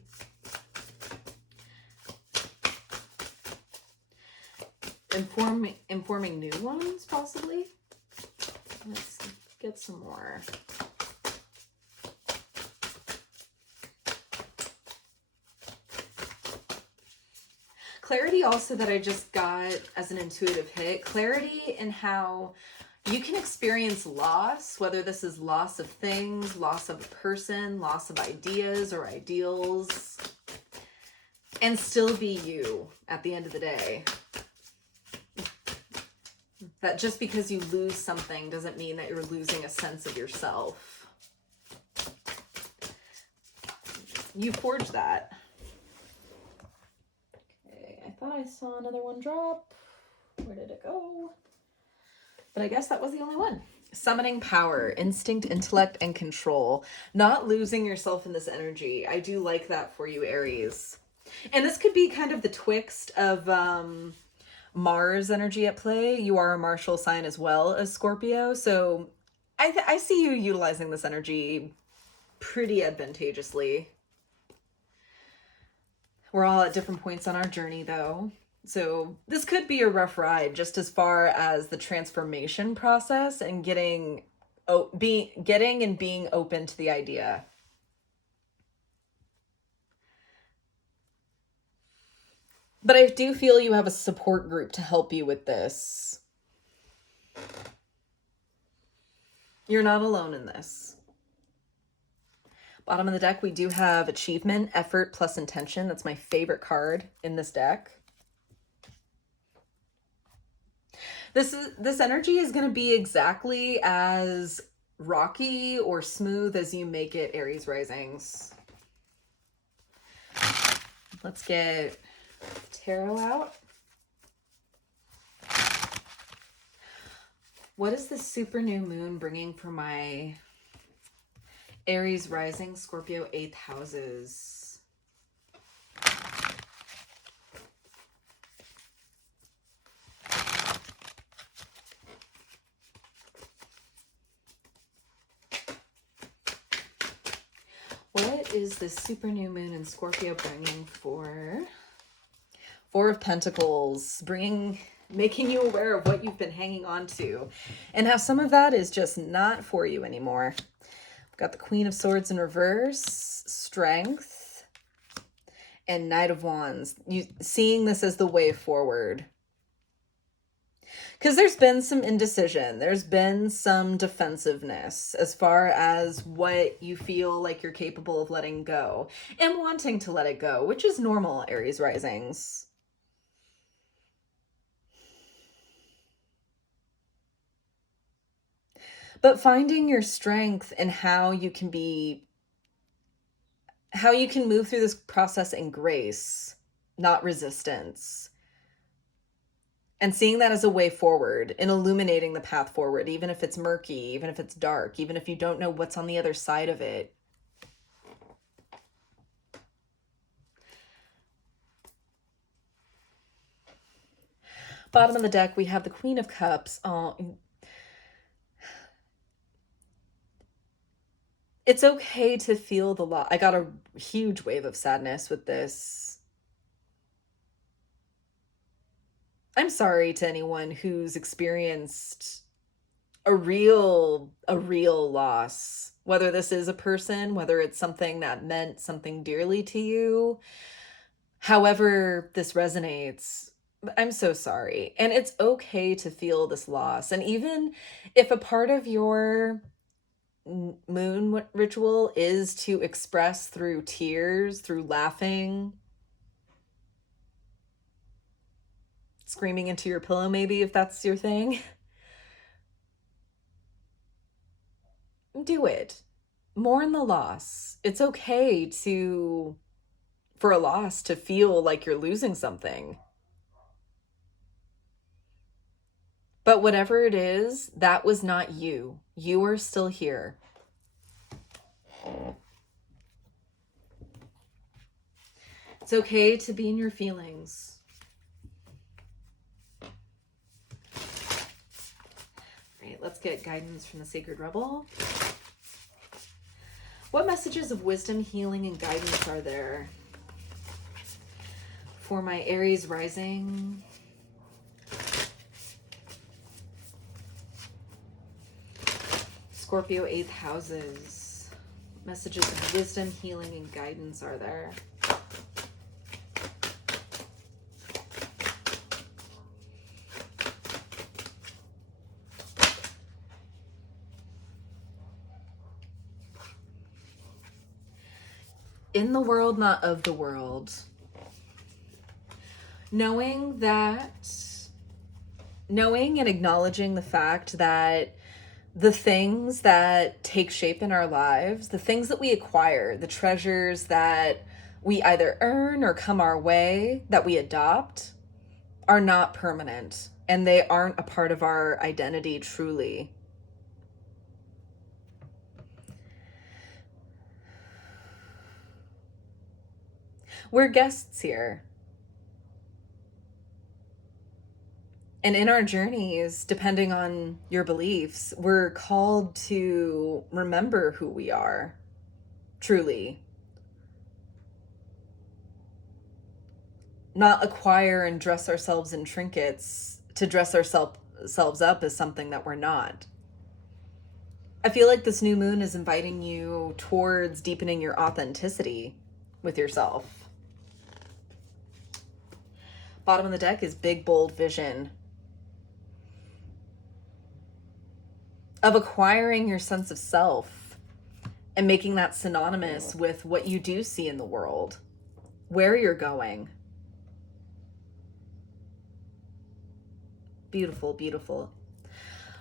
informing new ones, possibly. Let's get some more. Clarity also that I just got as an intuitive hit. Clarity in how you can experience loss, whether this is loss of things, loss of a person, loss of ideas or ideals, and still be you at the end of the day. That just because you lose something doesn't mean that you're losing a sense of yourself. You forged that. Okay, I thought I saw another one drop. Where did it go? But I guess that was the only one. Summoning power, instinct, intellect, and control. Not losing yourself in this energy. I do like that for you, Aries. And this could be kind of the twixt of Mars energy at play. You are a martial sign as well as Scorpio. So I see you utilizing this energy pretty advantageously. We're all at different points on our journey, though. So this could be a rough ride, just as far as the transformation process and getting and being open to the idea. But I do feel you have a support group to help you with this. You're not alone in this. Bottom of the deck, we do have achievement, effort, plus intention. That's my favorite card in this deck. This energy is going to be exactly as rocky or smooth as you make it, Aries risings. Let's get tarot out. What is the super new moon bringing for my Aries rising, Scorpio 8th houses? What is this super new moon in Scorpio bringing for Four of Pentacles? Making you aware of what you've been hanging on to and how some of that is just not for you anymore. We've got the Queen of Swords in reverse, Strength, and Knight of Wands. Seeing this as the way forward. Because there's been some indecision. There's been some defensiveness as far as what you feel like you're capable of letting go and wanting to let it go, which is normal, Aries risings. But finding your strength and how you can move through this process in grace, not resistance. And seeing that as a way forward and illuminating the path forward, even if it's murky, even if it's dark, even if you don't know what's on the other side of it. Bottom of the deck, we have the Queen of Cups. It's okay to feel the loss. I got a huge wave of sadness with this. I'm sorry to anyone who's experienced a real loss, whether this is a person, whether it's something that meant something dearly to you. However this resonates, I'm so sorry. And it's okay to feel this loss. And even if a part of your moon ritual is to express through tears, through laughing, screaming into your pillow, maybe, if that's your thing, do it. Mourn the loss. It's okay for a loss to feel like you're losing something. But whatever it is, that was not you. You are still here. It's okay to be in your feelings. All right, let's get guidance from the Sacred Rebel. What messages of wisdom, healing, and guidance are there for my Aries rising? Scorpio 8th houses. Messages of wisdom, healing, and guidance are there? In the world, not of the world. Knowing and acknowledging the fact that the things that take shape in our lives, the things that we acquire, the treasures that we either earn or come our way, that we adopt, are not permanent, and they aren't a part of our identity truly. We're guests here. And in our journeys, depending on your beliefs, we're called to remember who we are, truly. Not acquire and dress ourselves in trinkets to dress ourselves up as something that we're not. I feel like this new moon is inviting you towards deepening your authenticity with yourself. Bottom of the deck is big, bold vision. Of acquiring your sense of self and making that synonymous with what you do see in the world, where you're going. Beautiful, beautiful.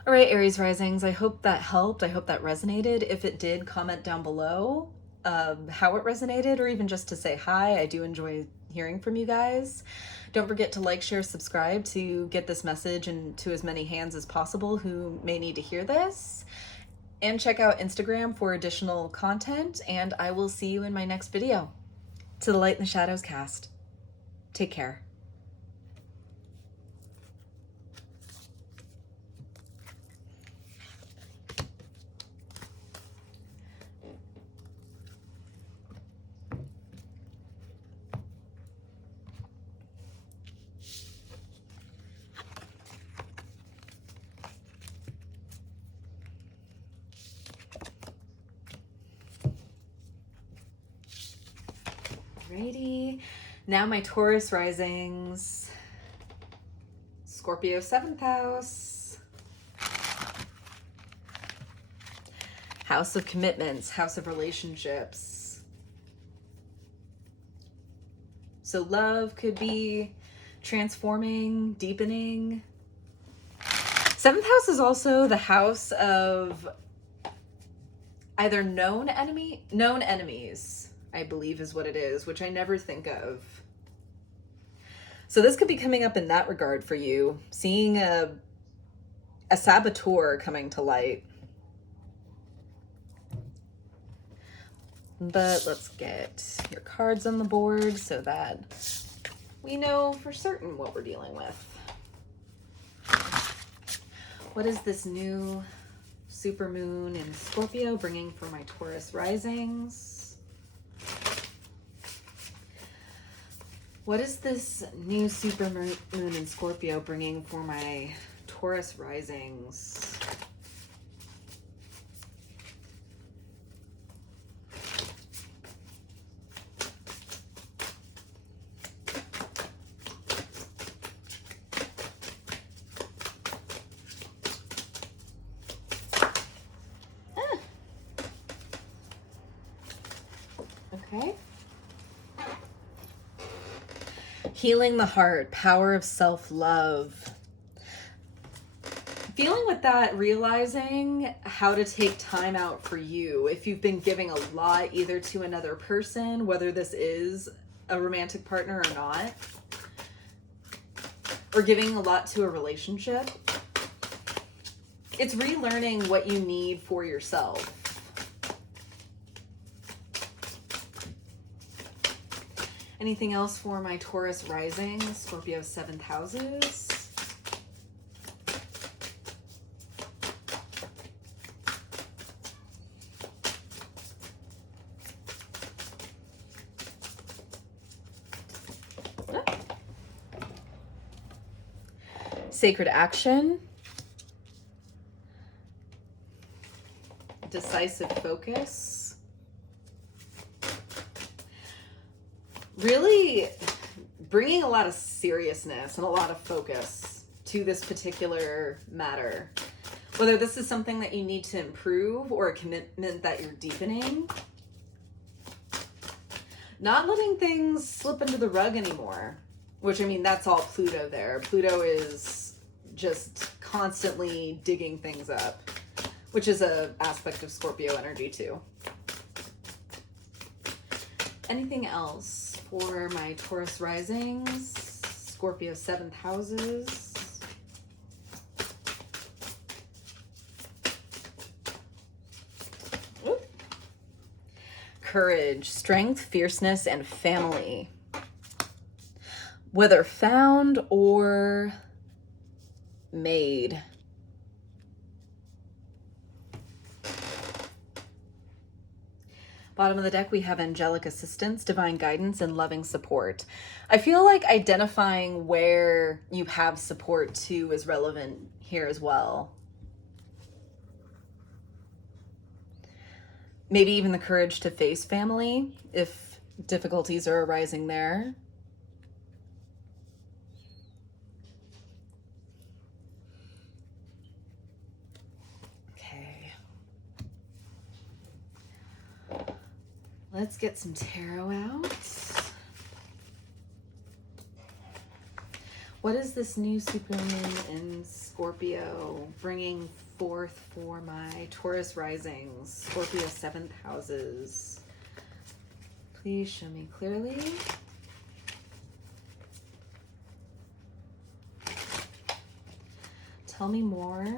All right, Aries risings, I hope that helped. I hope that resonated. If it did, comment down below how it resonated, or even just to say hi. I do enjoy hearing from you guys. Don't forget to like, share, subscribe to get this message into as many hands as possible who may need to hear this. And check out Instagram for additional content, and I will see you in my next video. To the Light and the Shadows cast. Take care. Alrighty, now my Taurus risings. Scorpio 7th house. House of commitments, house of relationships. So love could be transforming, deepening. 7th house is also the house of either known enemies, I believe is what it is, which I never think of. So this could be coming up in that regard for you, seeing a saboteur coming to light. But let's get your cards on the board so that we know for certain what we're dealing with. What is this new supermoon in Scorpio bringing for my Taurus risings? What is this new supermoon in Scorpio bringing for my Taurus risings? Okay. Healing the heart, power of self-love. Feeling with that, realizing how to take time out for you. If you've been giving a lot either to another person, whether this is a romantic partner or not, or giving a lot to a relationship, it's relearning what you need for yourself. Anything else for my Taurus Rising, Scorpio 7th houses? Sacred action. Decisive focus. Really bringing a lot of seriousness and a lot of focus to this particular matter. Whether this is something that you need to improve or a commitment that you're deepening. Not letting things slip under the rug anymore. Which, I mean, that's all Pluto there. Pluto is just constantly digging things up. Which is an aspect of Scorpio energy too. Anything else for my Taurus Risings, Scorpio 7th houses? Oop. Courage, strength, fierceness, and family. Whether found or made. Bottom of the deck, we have angelic assistance, divine guidance, and loving support. I feel like identifying where you have support too is relevant here as well. Maybe even the courage to face family if difficulties are arising there. Let's get some tarot out. What is this new supermoon in Scorpio bringing forth for my Taurus Risings, Scorpio 7th houses? Please show me clearly. Tell me more.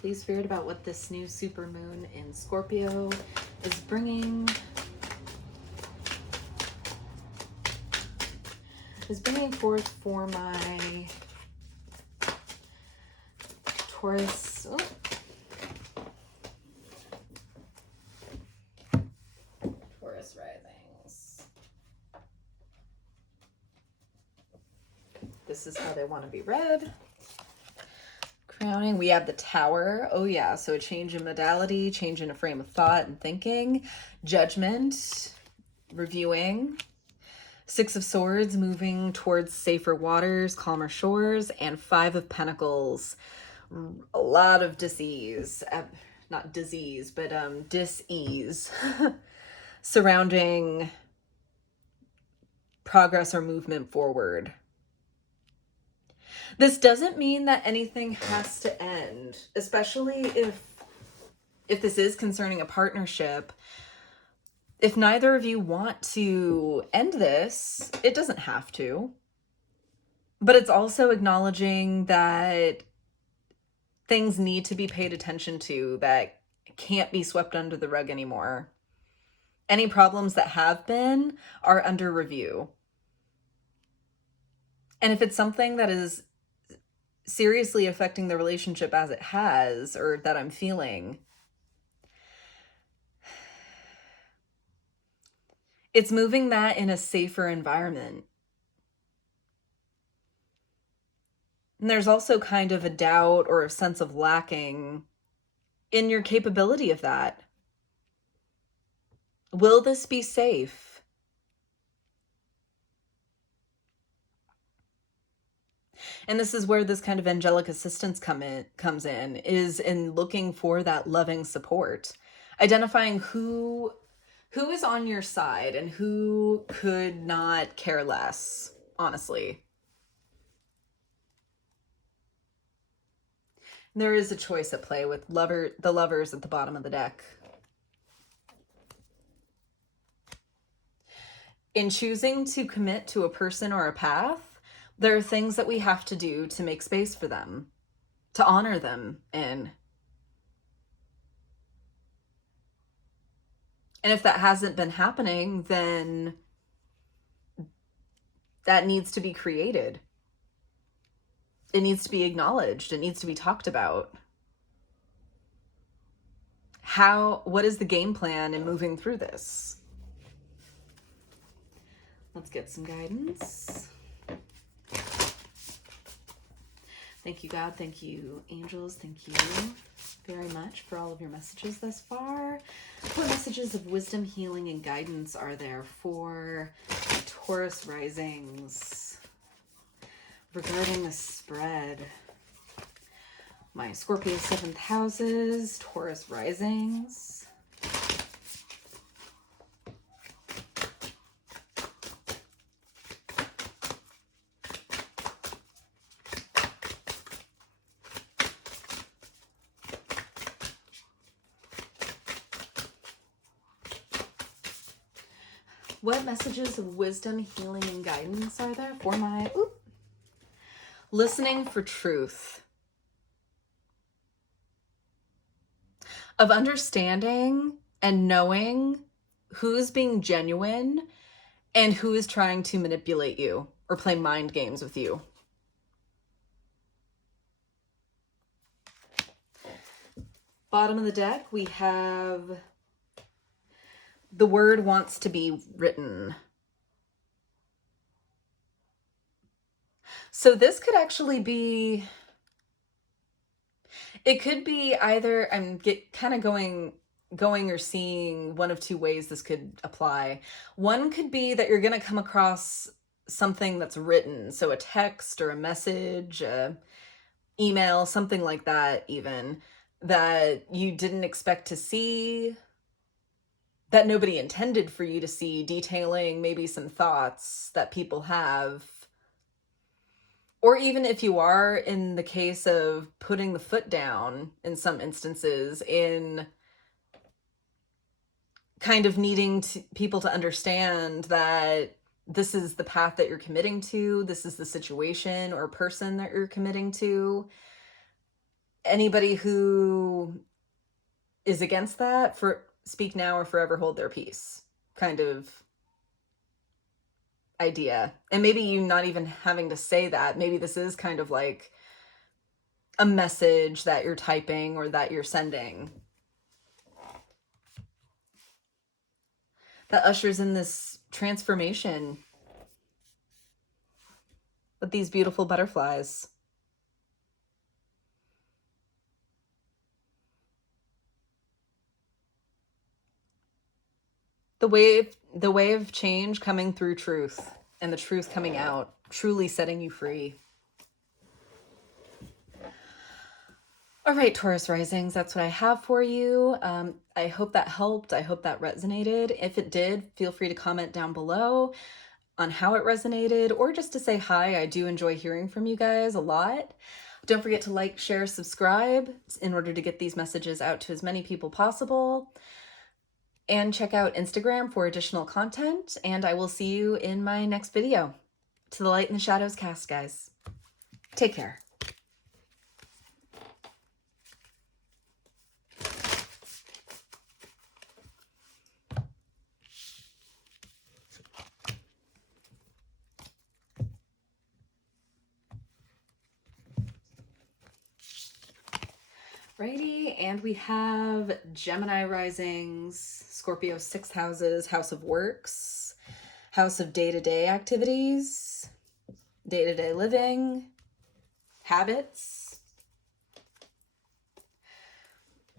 Please, Spirit, about what this new supermoon in Scorpio is bringing. Forth for my Taurus. Oh. Taurus Risings. This is how they want to be read. Crowning, we have the Tower. Oh yeah, so a change in modality, change in a frame of thought and thinking, judgment, reviewing, Six of Swords, moving towards safer waters, calmer shores, and Five of Pentacles, a lot of dis-ease, not disease, but dis-ease surrounding progress or movement forward. This doesn't mean that anything has to end, especially if this is concerning a partnership. If neither of you want to end this, it doesn't have to. But it's also acknowledging that things need to be paid attention to, that can't be swept under the rug anymore. Any problems that have been are under review. And if it's something that is seriously affecting the relationship as it has, or that I'm feeling, it's moving that in a safer environment. And there's also kind of a doubt or a sense of lacking in your capability of that. Will this be safe? And this is where this kind of angelic assistance comes in, is in looking for that loving support. Identifying who is on your side and who could not care less, honestly. There is a choice at play with the lovers at the bottom of the deck. In choosing to commit to a person or a path, there are things that we have to do to make space for them, to honor them in. And if that hasn't been happening, then that needs to be created. It needs to be acknowledged. It needs to be talked about. What is the game plan in moving through this? Let's get some guidance. Thank you, God. Thank you, angels. Thank you very much for all of your messages thus far. What messages of wisdom, healing, and guidance are there for Taurus Risings regarding the spread? My Scorpio 7th houses, Taurus Risings. What messages of wisdom, healing, and guidance are there for my listening for truth? Of understanding and knowing who's being genuine and who is trying to manipulate you or play mind games with you. Bottom of the deck, we have the word wants to be written. So this could actually be, it could be either, I'm kind of going or seeing one of two ways this could apply. One could be that you're going to come across something that's written. So a text or a message, a email, something like that even, that you didn't expect to see, that nobody intended for you to see, detailing maybe some thoughts that people have. Or even if you are in the case of putting the foot down in some instances, in kind of needing people to understand that this is the path that you're committing to, this is the situation or person that you're committing to. Anybody who is against that, speak now or forever hold their peace kind of idea. And maybe you not even having to say that. Maybe this is kind of like a message that you're typing or that you're sending that ushers in this transformation with these beautiful butterflies. The wave of change coming through truth, and the truth coming out, truly setting you free. All right, Taurus Risings, that's what I have for you. I hope that helped. I hope that resonated. If it did, feel free to comment down below on how it resonated, or just to say hi. I do enjoy hearing from you guys a lot. Don't forget to like, share, subscribe in order to get these messages out to as many people possible. And check out Instagram for additional content. And I will see you in my next video. To the light and the shadows cast, guys. Take care. Righty, and we have Gemini Risings, Scorpio 6 houses, House of Works, House of Day-to-Day Activities, Day-to-Day Living, Habits.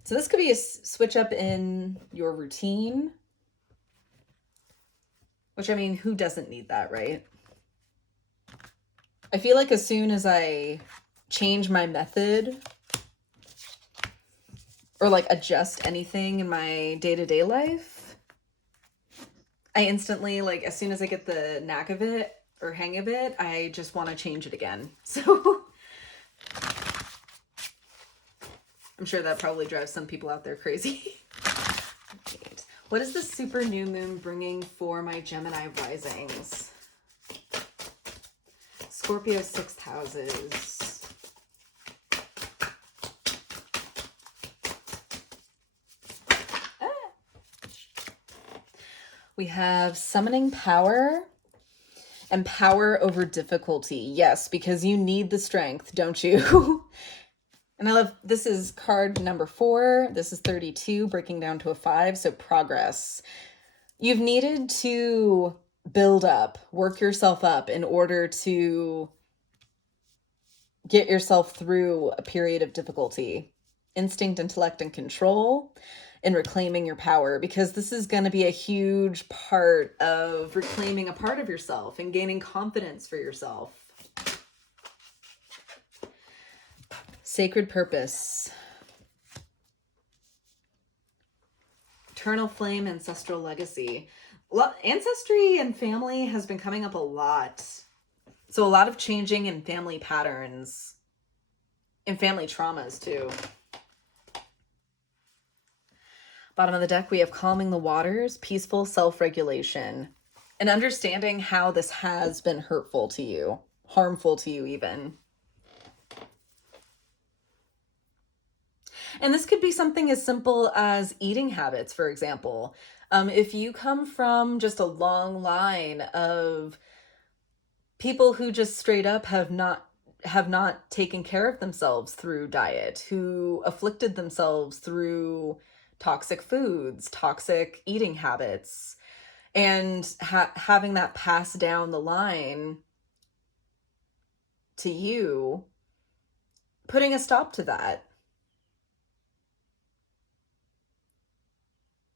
So this could be a switch up in your routine, which, I mean, who doesn't need that, right? I feel like as soon as I change my method or like adjust anything in my day-to-day life, I instantly, like, as soon as I get the knack of it or hang of it, I just want to change it again. So I'm sure that probably drives some people out there crazy. Right. What is the super new moon bringing for my Gemini risings? Scorpio 6th houses. We have summoning power and power over difficulty. Yes, because you need the strength, don't you? And I love, this is card number 4. This is 32, breaking down to a 5. So progress. You've needed to build up, work yourself up in order to get yourself through a period of difficulty. Instinct, intellect, and control in reclaiming your power, because this is going to be a huge part of reclaiming a part of yourself and gaining confidence for yourself. Sacred purpose. Eternal flame, ancestral legacy. Ancestry and family has been coming up a lot. So a lot of changing in family patterns and family traumas too. Bottom of the deck, we have calming the waters, peaceful self-regulation, and understanding how this has been hurtful to you, harmful to you even. And this could be something as simple as eating habits, for example. If you come from just a long line of people who just straight up have not taken care of themselves through diet, who afflicted themselves through toxic foods, toxic eating habits, and having that pass down the line to you, putting a stop to that.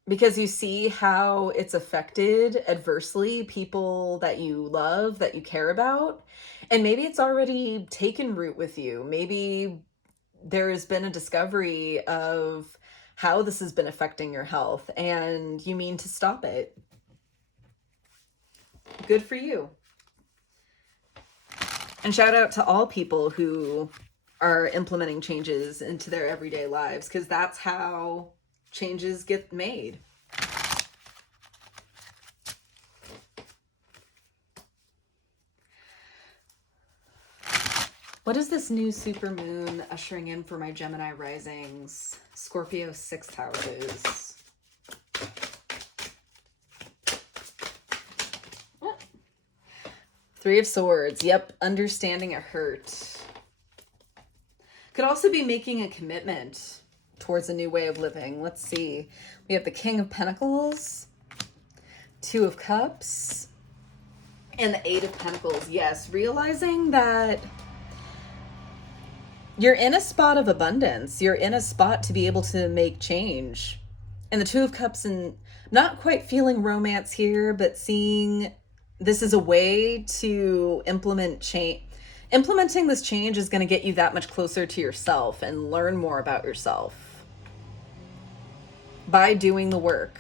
Because you see how it's affected adversely people that you love, that you care about. And maybe it's already taken root with you. Maybe there has been a discovery of how this has been affecting your health and you mean to stop it. Good for you. And shout out to all people who are implementing changes into their everyday lives, because that's how changes get made. What is this new super moon ushering in for my Gemini risings? Scorpio 6th houses. What? 3 of Swords. Yep, understanding a hurt. Could also be making a commitment towards a new way of living. Let's see. We have the King of Pentacles, 2 of Cups, and the 8 of Pentacles. Yes, realizing that you're in a spot of abundance. You're in a spot to be able to make change. And the 2 of Cups, and not quite feeling romance here, but seeing this is a way to implement change. Implementing this change is going to get you that much closer to yourself and learn more about yourself. By doing the work,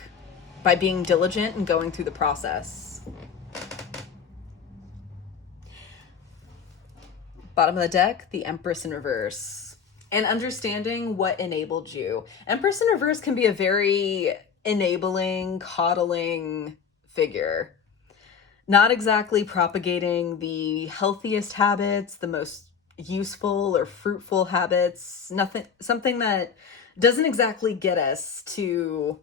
by being diligent and going through the process. Bottom of the deck, the Empress in reverse. And understanding what enabled you. Empress in reverse can be a very enabling, coddling figure. Not exactly propagating the healthiest habits, the most useful or fruitful habits. Something that doesn't exactly get us to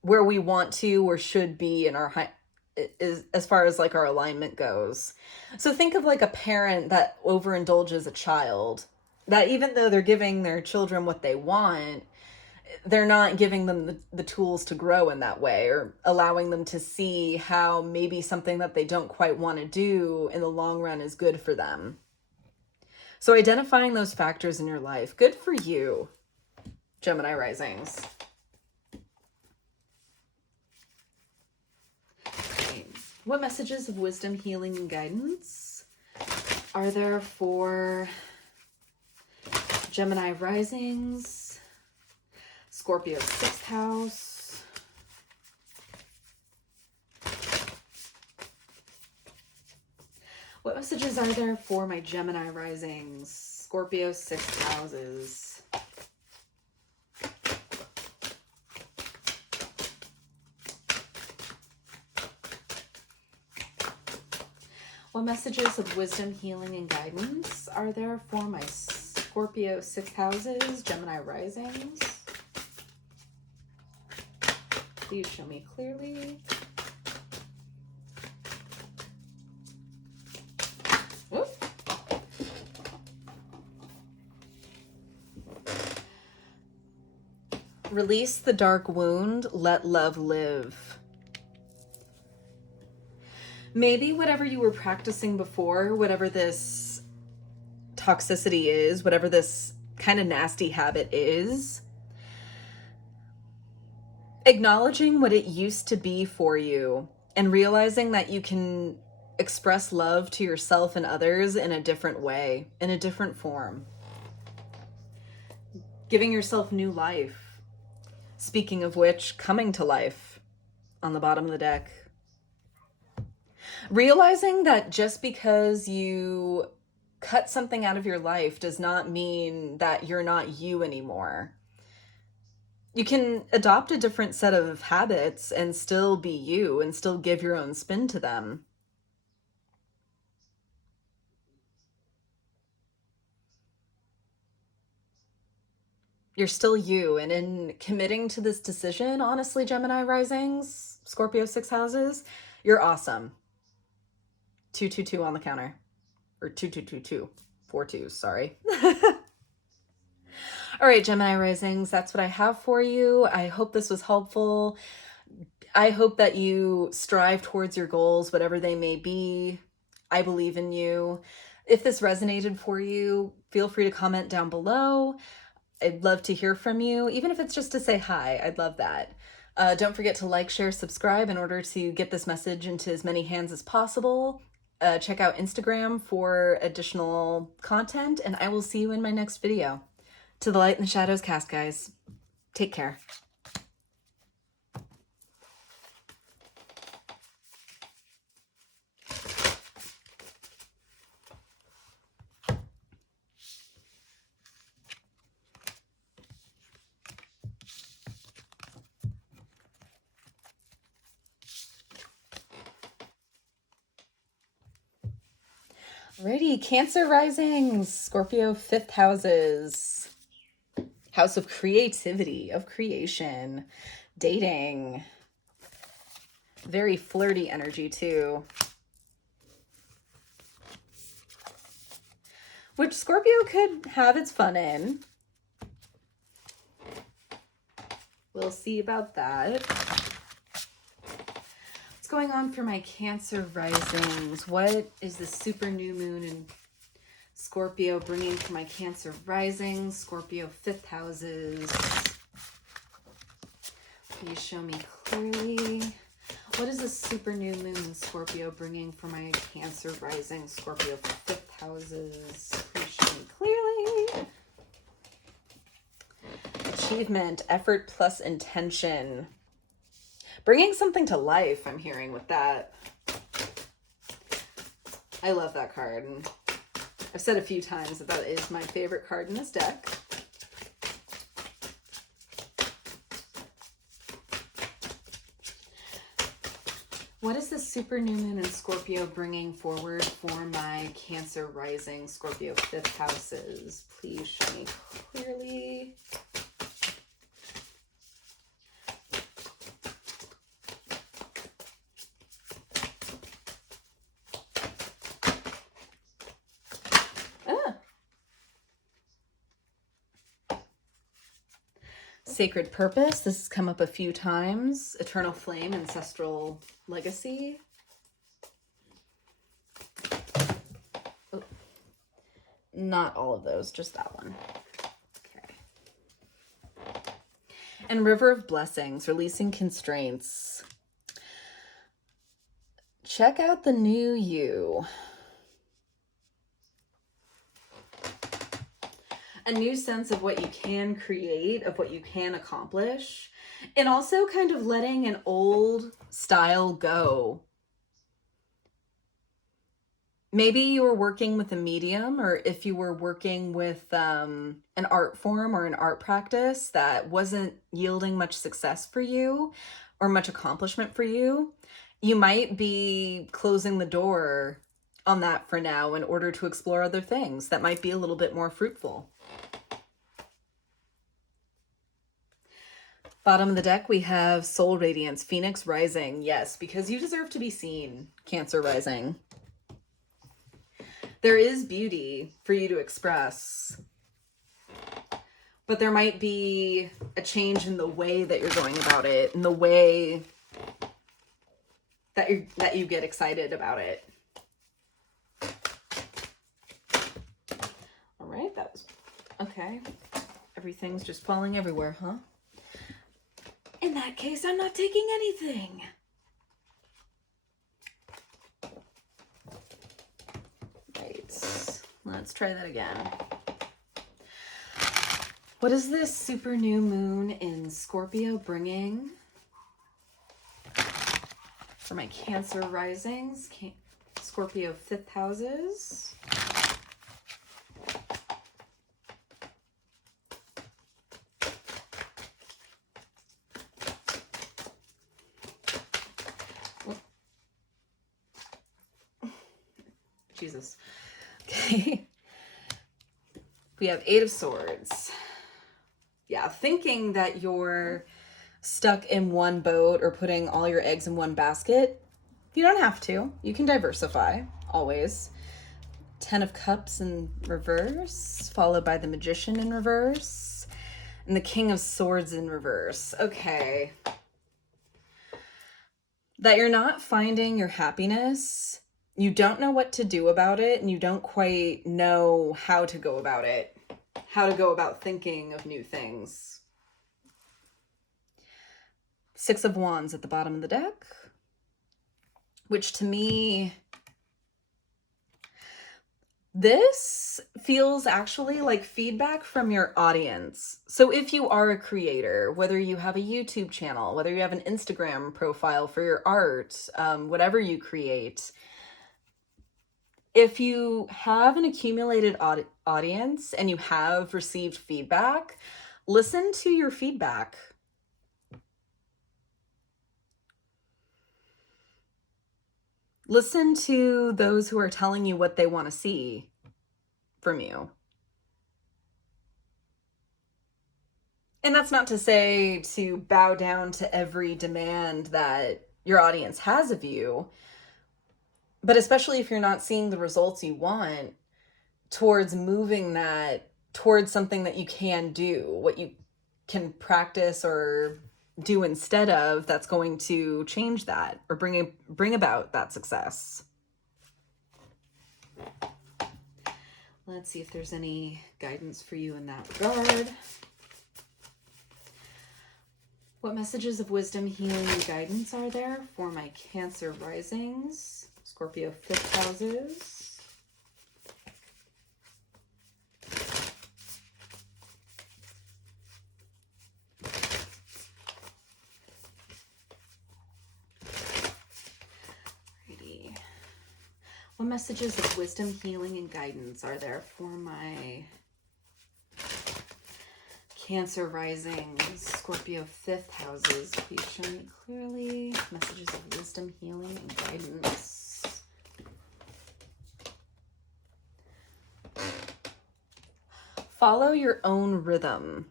where we want to or should be in our as far as like our alignment goes. So think of like a parent that overindulges a child, that even though they're giving their children what they want, they're not giving them the tools to grow in that way, or allowing them to see how maybe something that they don't quite want to do in the long run is good for them. So identifying those factors in your life. Good for you, Gemini risings. What messages of wisdom, healing, and guidance are there for Gemini Risings, Scorpio 6th house, what messages are there for my Gemini Risings, Scorpio 6th houses? What messages of wisdom, healing, and guidance are there for my Scorpio 6th houses, Gemini Risings? Please show me clearly. Whoop. Release the dark wound, let love live. Maybe whatever you were practicing before, whatever this toxicity is, whatever this kind of nasty habit is, acknowledging what it used to be for you and realizing that you can express love to yourself and others in a different way, in a different form. Giving yourself new life. Speaking of which, coming to life on the bottom of the deck. Realizing that just because you cut something out of your life does not mean that you're not you anymore. You can adopt a different set of habits and still be you and still give your own spin to them. You're still you. And in committing to this decision, honestly, Gemini Risings, Scorpio 6 houses, you're awesome. 222 on the counter. Or 2222. 4 twos, sorry. All right, Gemini Risings, that's what I have for you. I hope this was helpful. I hope that you strive towards your goals, whatever they may be. I believe in you. If this resonated for you, feel free to comment down below. I'd love to hear from you, even if it's just to say hi. I'd love that. Don't forget to like, share, subscribe in order to get this message into as many hands as possible. Check out Instagram for additional content, and I will see you in my next video. To the light and the shadows cast, guys. Take care. Alrighty, Cancer Risings, Scorpio 5th houses. House of creativity, of creation, dating. Very flirty energy too. Which Scorpio could have its fun in. We'll see about that. What's going on for my Cancer Risings? What is the super new moon in Scorpio bringing for my Cancer Risings, Scorpio 5th houses? Please show me clearly. What is the super new moon in Scorpio bringing for my Cancer Rising, Scorpio 5th houses? Please show me clearly. Achievement, effort plus intention. Bringing something to life, I'm hearing with that. I love that card. And I've said a few times that that is my favorite card in this deck. What is the super new moon in Scorpio bringing forward for my Cancer Rising, Scorpio 5th houses? Please show me clearly. Sacred purpose. This has come up a few times. Eternal flame, ancestral legacy. Oh, not all of those, just that one. Okay. And river of blessings, releasing constraints. Check out the new you. a new sense of what you can create, of what you can accomplish, and also kind of letting an old style go. Maybe you were working with a medium, or if you were working with an art form or an art practice that wasn't yielding much success for you or much accomplishment for you, you might be closing the door on that for now in order to explore other things that might be a little bit more fruitful. Bottom of the deck, we have Soul Radiance, Phoenix Rising. Yes, because you deserve to be seen, Cancer Rising. There is beauty for you to express, but there might be a change in the way that you're going about it, in the way that you get excited about it. All right, that was okay. Everything's just falling everywhere, huh? In that case, I'm not taking anything. Right, let's try that again. What is this super new moon in Scorpio bringing for my Cancer risings? Scorpio 5th houses. Jesus. Okay. We have 8 of Swords. Yeah, thinking that you're stuck in one boat or putting all your eggs in one basket. You don't have to. You can diversify, always. 10 of Cups in reverse, followed by the Magician in reverse, and the King of Swords in reverse. Okay. That you're not finding your happiness. You don't know what to do about it, and you don't quite know how to go about it. How to go about thinking of new things. 6 of Wands at the bottom of the deck, which to me, this feels actually like feedback from your audience. So if you are a creator, whether you have a YouTube channel, whether you have an Instagram profile for your art, whatever you create, if you have an accumulated audience and you have received feedback, listen to your feedback. Listen to those who are telling you what they want to see from you. And that's not to say to bow down to every demand that your audience has of you, but especially if you're not seeing the results you want, towards moving that towards something that you can do, what you can practice or do instead of, that's going to change that or bring about that success. Let's see if there's any guidance for you in that regard. What messages of wisdom, healing, and guidance are there for my Cancer risings, Scorpio 5th houses? What messages of wisdom, healing, and guidance are there for my Cancer rising, Scorpio 5th houses? Please show me clearly. Messages of wisdom, healing, and guidance. Follow your own rhythm.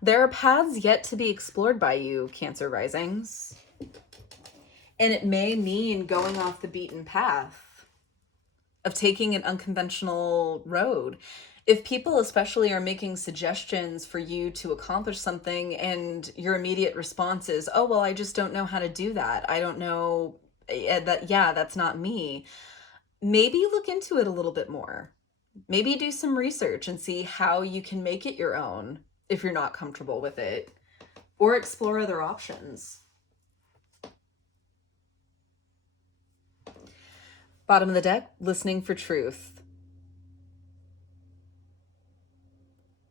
There are paths yet to be explored by you, Cancer risings. And it may mean going off the beaten path, of taking an unconventional road. If people especially are making suggestions for you to accomplish something and your immediate response is, oh, well, I just don't know how to do that. I don't know that, yeah, that's not me. Maybe look into it a little bit more. Maybe do some research and see how you can make it your own if you're not comfortable with it, or explore other options. Bottom of the deck, listening for truth.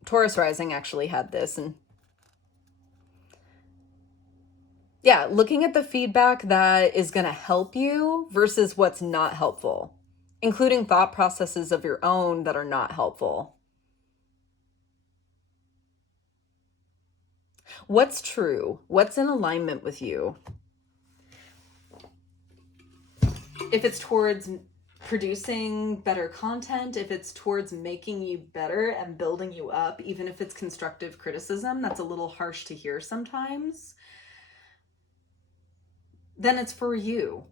Taurus Rising actually had this. And yeah, looking at the feedback that is going to help you versus what's not helpful, including thought processes of your own that are not helpful. What's true? What's in alignment with you? If it's towards producing better content, if it's towards making you better and building you up, even if it's constructive criticism, that's a little harsh to hear sometimes, then it's for you.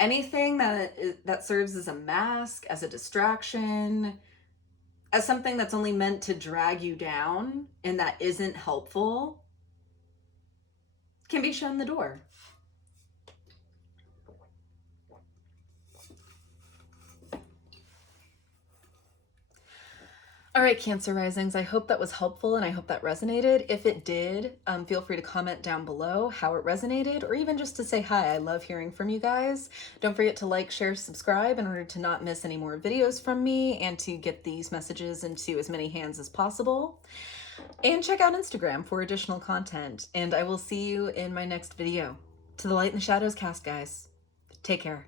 Anything that serves as a mask, as a distraction, as something that's only meant to drag you down and that isn't helpful, can be shown the door. All right, Cancer Risings, I hope that was helpful and I hope that resonated. If it did, feel free to comment down below how it resonated, or even just to say hi. I love hearing from you guys. Don't forget to like, share, subscribe in order to not miss any more videos from me and to get these messages into as many hands as possible. And check out Instagram for additional content. And I will see you in my next video. To the Light and the Shadows cast, guys. Take care.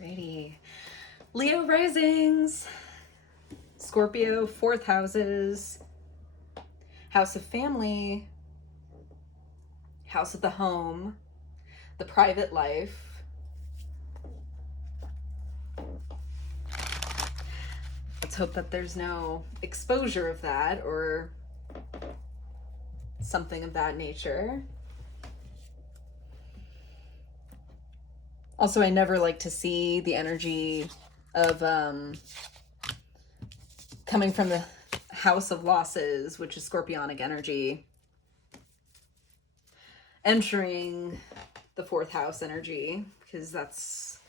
Alrighty. Leo Risings. Scorpio, 4th houses. House of family. House of the home. The private life. Let's hope that there's no exposure of that or something of that nature. Also, I never like to see the energy of coming from the house of losses, which is Scorpionic energy, entering the 4th house energy, because that's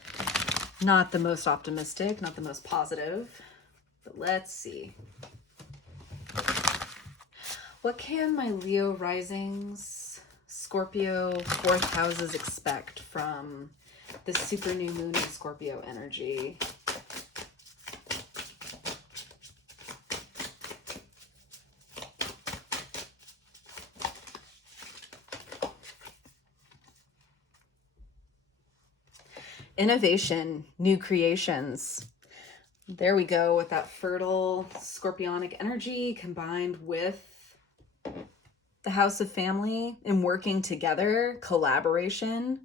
not the most optimistic, not the most positive. But let's see. What can my Leo Risings, Scorpio 4th houses expect from the super new moon in Scorpio energy? Innovation, new creations. There we go with that fertile Scorpionic energy combined with the house of family and working together, collaboration,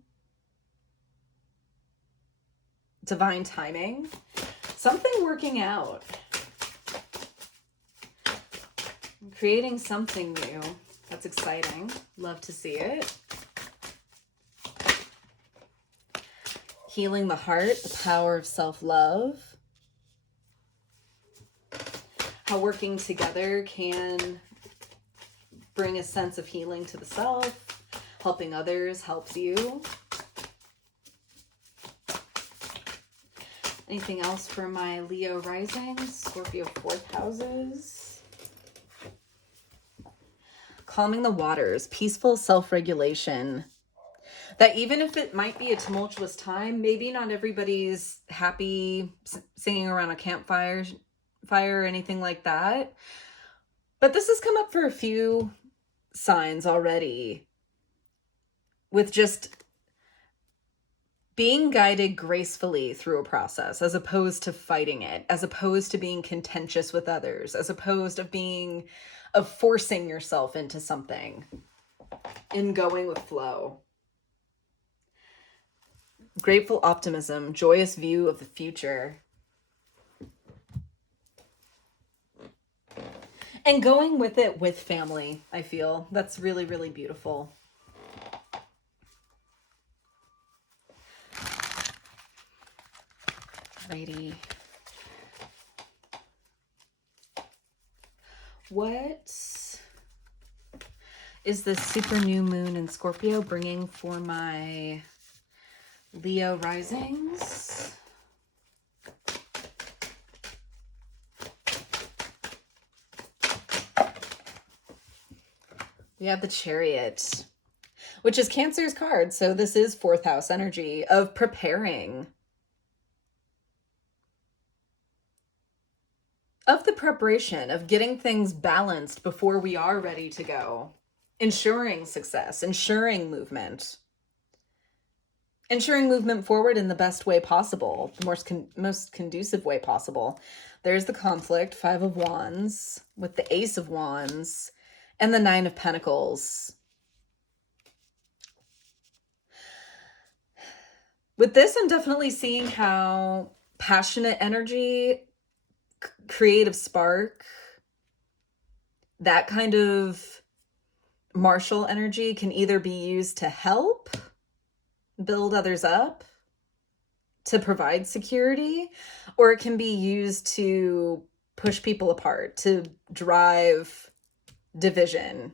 divine timing, something working out, creating something new. That's exciting. Love to see it. Healing the heart, the power of self-love. How working together can bring a sense of healing to the self. Helping others helps you. Anything else for my Leo Risings, Scorpio 4th houses? Calming the waters, peaceful self-regulation. That even if it might be a tumultuous time, maybe not everybody's happy singing around a campfire or anything like that. But this has come up for a few signs already, with just being guided gracefully through a process, as opposed to fighting it, as opposed to being contentious with others, as opposed of forcing yourself into something, in going with flow. Grateful optimism, joyous view of the future. And going with it with family, I feel. That's really, really beautiful. Alrighty. What is this super new moon in Scorpio bringing for my Leo risings? We have the Chariot, which is Cancer's card. So this is fourth house energy of preparing. Of the preparation, of getting things balanced before we are ready to go. Ensuring success, ensuring movement. Ensuring movement forward in the best way possible, the most conducive way possible. There's the conflict, Five of Wands, with the Ace of Wands, and the Nine of Pentacles. With this, I'm definitely seeing how passionate energy, creative spark, that kind of martial energy can either be used to help build others up, to provide security, or it can be used to push people apart, to drive division.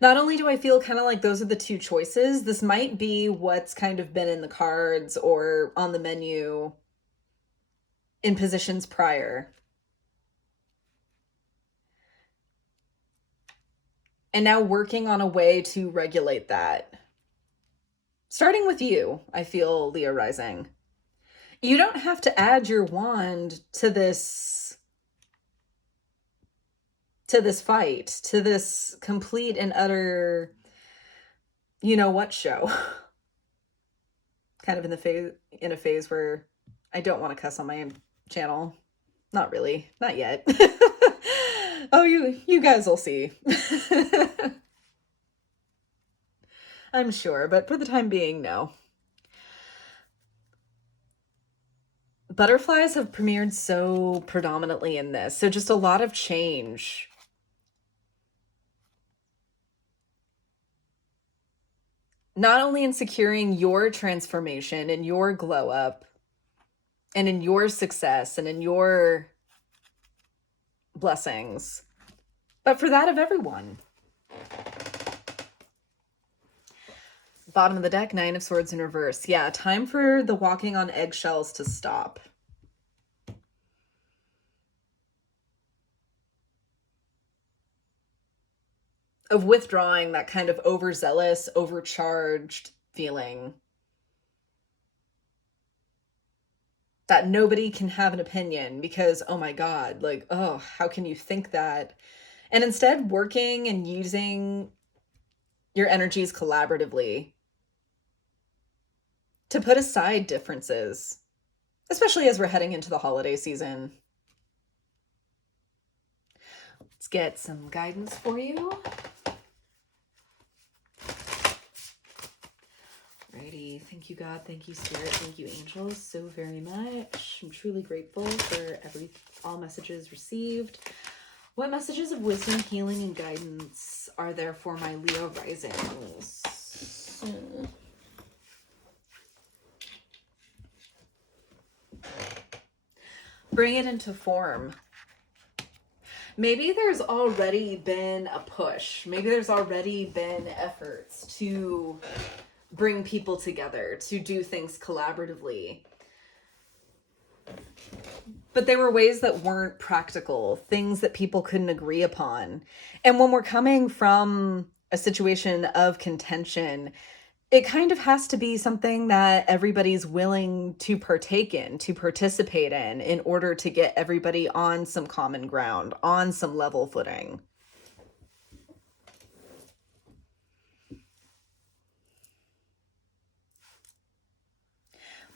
Not only do I feel kind of like those are the two choices, this might be what's kind of been in the cards or on the menu in positions prior. And now working on a way to regulate that. Starting with you, I feel, Leo rising. You don't have to add your wand to this fight, to this complete and utter, you know what show. Kind of in a phase where I don't want to cuss on my channel. Not really, not yet. Oh, you guys will see. I'm sure, but for the time being, no. Butterflies have premiered so predominantly in this, so just a lot of change. Not only in securing your transformation and your glow up, and in your success and in your blessings, but for that of everyone. Bottom of the deck, Nine of Swords in reverse. Yeah, time for the walking on eggshells to stop. Of withdrawing that kind of overzealous, overcharged feeling. That nobody can have an opinion because, oh my God, like, oh, how can you think that? And instead working and using your energies collaboratively to put aside differences, especially as we're heading into the holiday season. Let's get some guidance for you. Alrighty, thank you God, thank you Spirit, thank you angels so very much. I'm truly grateful for all messages received. What messages of wisdom, healing, and guidance are there for my Leo risings? Bring it into form. Maybe there's already been a push. Maybe there's already been efforts to bring people together, to do things collaboratively. But they were ways that weren't practical, things that people couldn't agree upon. And when we're coming from a situation of contention, it kind of has to be something that everybody's willing to partake in, to participate in order to get everybody on some common ground, on some level footing.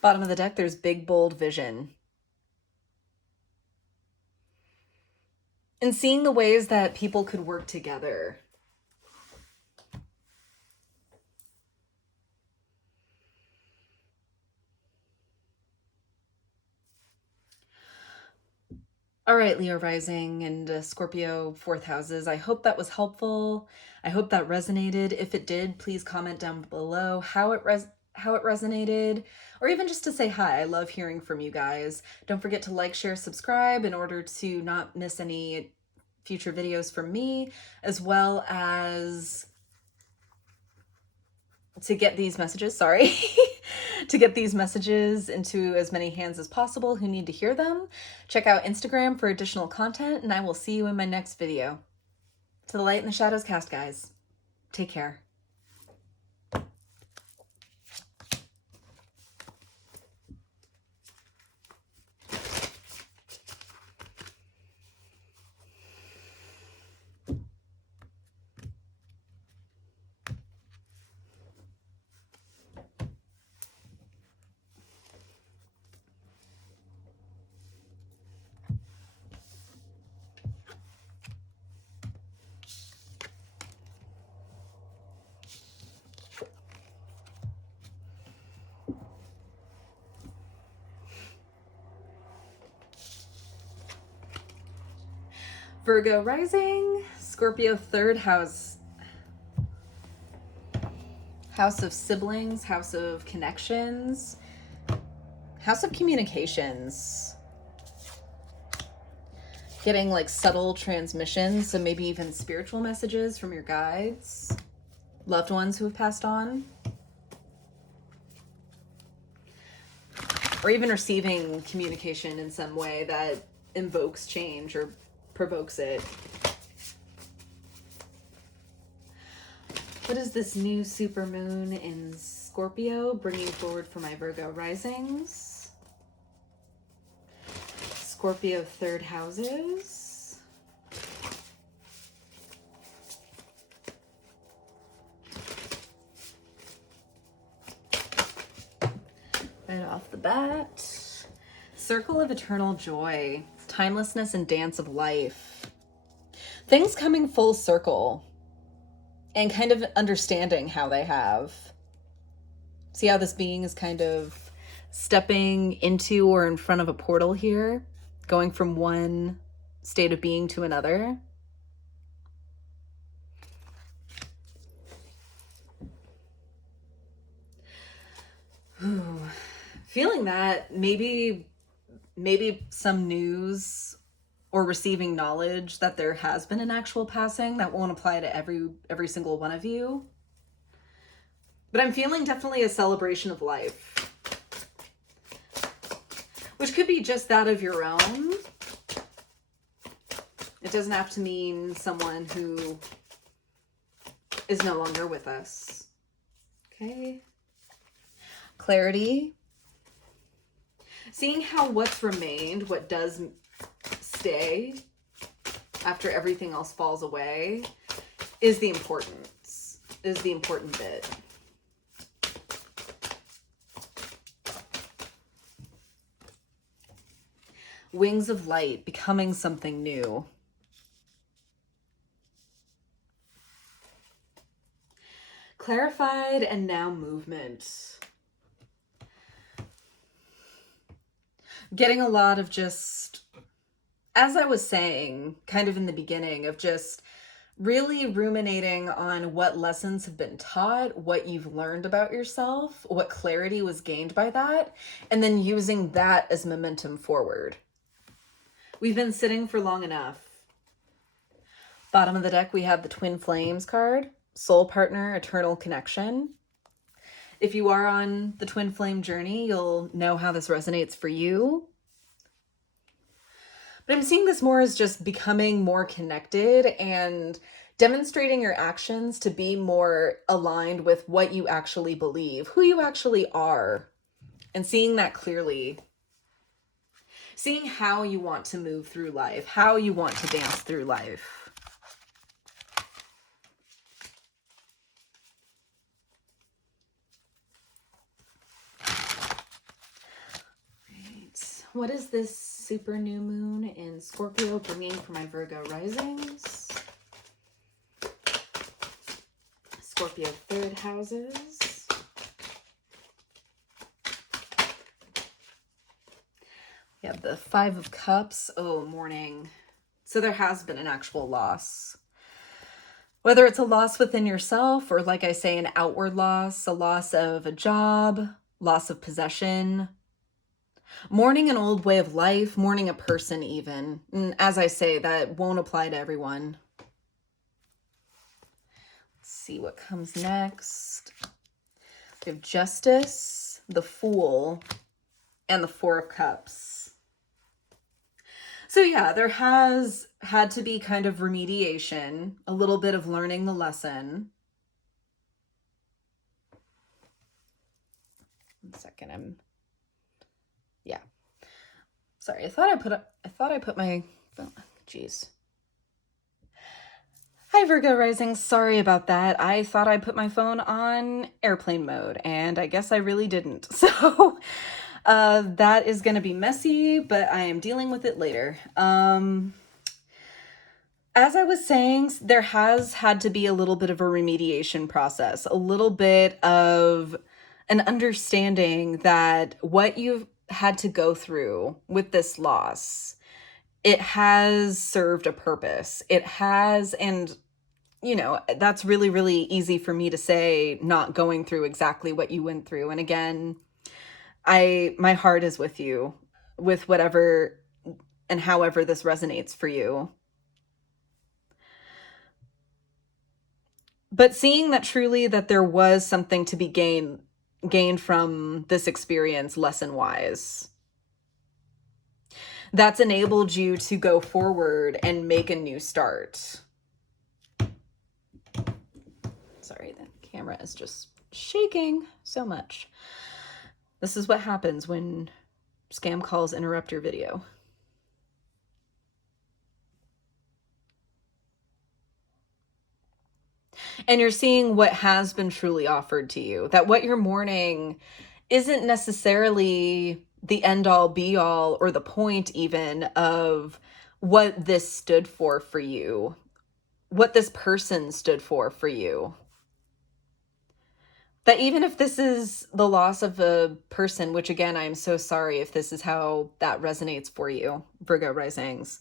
Bottom of the deck, there's big, bold vision. And seeing the ways that people could work together. All right, Leo rising and Scorpio fourth houses. I hope that was helpful. I hope that resonated. If it did, please comment down below how it resonated, or even just to say hi. I love hearing from you guys. Don't forget to like, share, subscribe in order to not miss any future videos from me, as well as to get these messages, to get these messages into as many hands as possible who need to hear them. Check out Instagram for additional content, and I will see you in my next video. To the light and the shadows cast, guys. Take care. Virgo Rising, Scorpio 3rd house. House of siblings, house of connections, house of communications. Getting like subtle transmissions, so maybe even spiritual messages from your guides, loved ones who have passed on. Or even receiving communication in some way that invokes change or provokes it. What is this new supermoon in Scorpio bringing forward for my Virgo risings? Scorpio 3rd houses. Right off the bat. Circle of eternal joy. Timelessness and dance of life. Things coming full circle. And kind of understanding how they have. See how this being is kind of stepping into or in front of a portal here, going from one state of being to another. Ooh. Feeling that maybe some news or receiving knowledge that there has been an actual passing. That won't apply to every single one of you. But I'm feeling definitely a celebration of life. Which could be just that of your own. It doesn't have to mean someone who is no longer with us. Okay. Clarity. Seeing how what's remained, what does stay after everything else falls away is the important bit. Wings of light, becoming something new. Clarified and now movement. Getting a lot of just, as I was saying, kind of in the beginning, of just really ruminating on what lessons have been taught, what you've learned about yourself, what clarity was gained by that, and then using that as momentum forward. We've been sitting for long enough. Bottom of the deck, we have the Twin Flames card, soul partner, eternal connection. If you are on the twin flame journey, you'll know how this resonates for you. But I'm seeing this more as just becoming more connected and demonstrating your actions to be more aligned with what you actually believe, who you actually are, and seeing that clearly. Seeing how you want to move through life, how you want to dance through life. What is this super new moon in Scorpio bringing for my Virgo risings? Scorpio 3rd houses. We have the 5 of Cups. Oh, mourning. So there has been an actual loss. Whether it's a loss within yourself or, like I say, an outward loss, a loss of a job, loss of possession, Mourning an old way of life, mourning a person even. And as I say, that won't apply to everyone. Let's see what comes next. We have Justice, the Fool, and the Four of Cups. So yeah, there has had to be kind of remediation, a little bit of learning the lesson. 1 second, yeah. Sorry, I thought I put my phone. Jeez. Hi Virgo Rising, sorry about that. I thought I put my phone on airplane mode and I guess I really didn't. So that is going to be messy, but I am dealing with it later. As I was saying, there has had to be a little bit of a remediation process, a little bit of an understanding that what you've had to go through with this loss, it has served a purpose. It has, and you know, that's really, really easy for me to say, not going through exactly what you went through. And again, my heart is with you, with whatever and however this resonates for you. But seeing that truly that there was something to be gained from this experience lesson-wise, that's enabled you to go forward and make a new start. Sorry, the camera is just shaking so much. This is what happens when scam calls interrupt your video. And you're seeing what has been truly offered to you, that what you're mourning isn't necessarily the end all be all or the point even of what this stood for you, what this person stood for you. That even if this is the loss of a person, which again, I'm so sorry if this is how that resonates for you, Virgo Risings.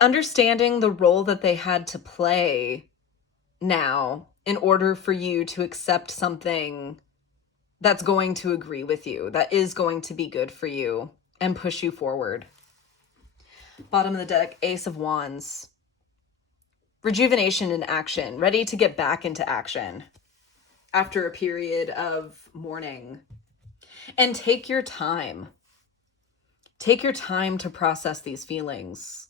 Understanding the role that they had to play now in order for you to accept something that's going to agree with you, that is going to be good for you and push you forward. Bottom of the deck, Ace of Wands. Rejuvenation in action, ready to get back into action after a period of mourning. And take your time. Take your time to process these feelings.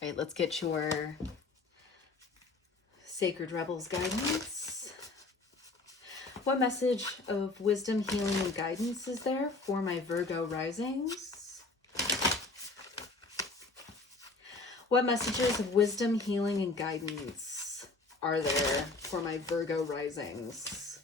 All right, let's get your Sacred Rebels guidance. What message of wisdom, healing, and guidance is there for my Virgo Risings? What messages of wisdom, healing, and guidance are there for my Virgo Risings?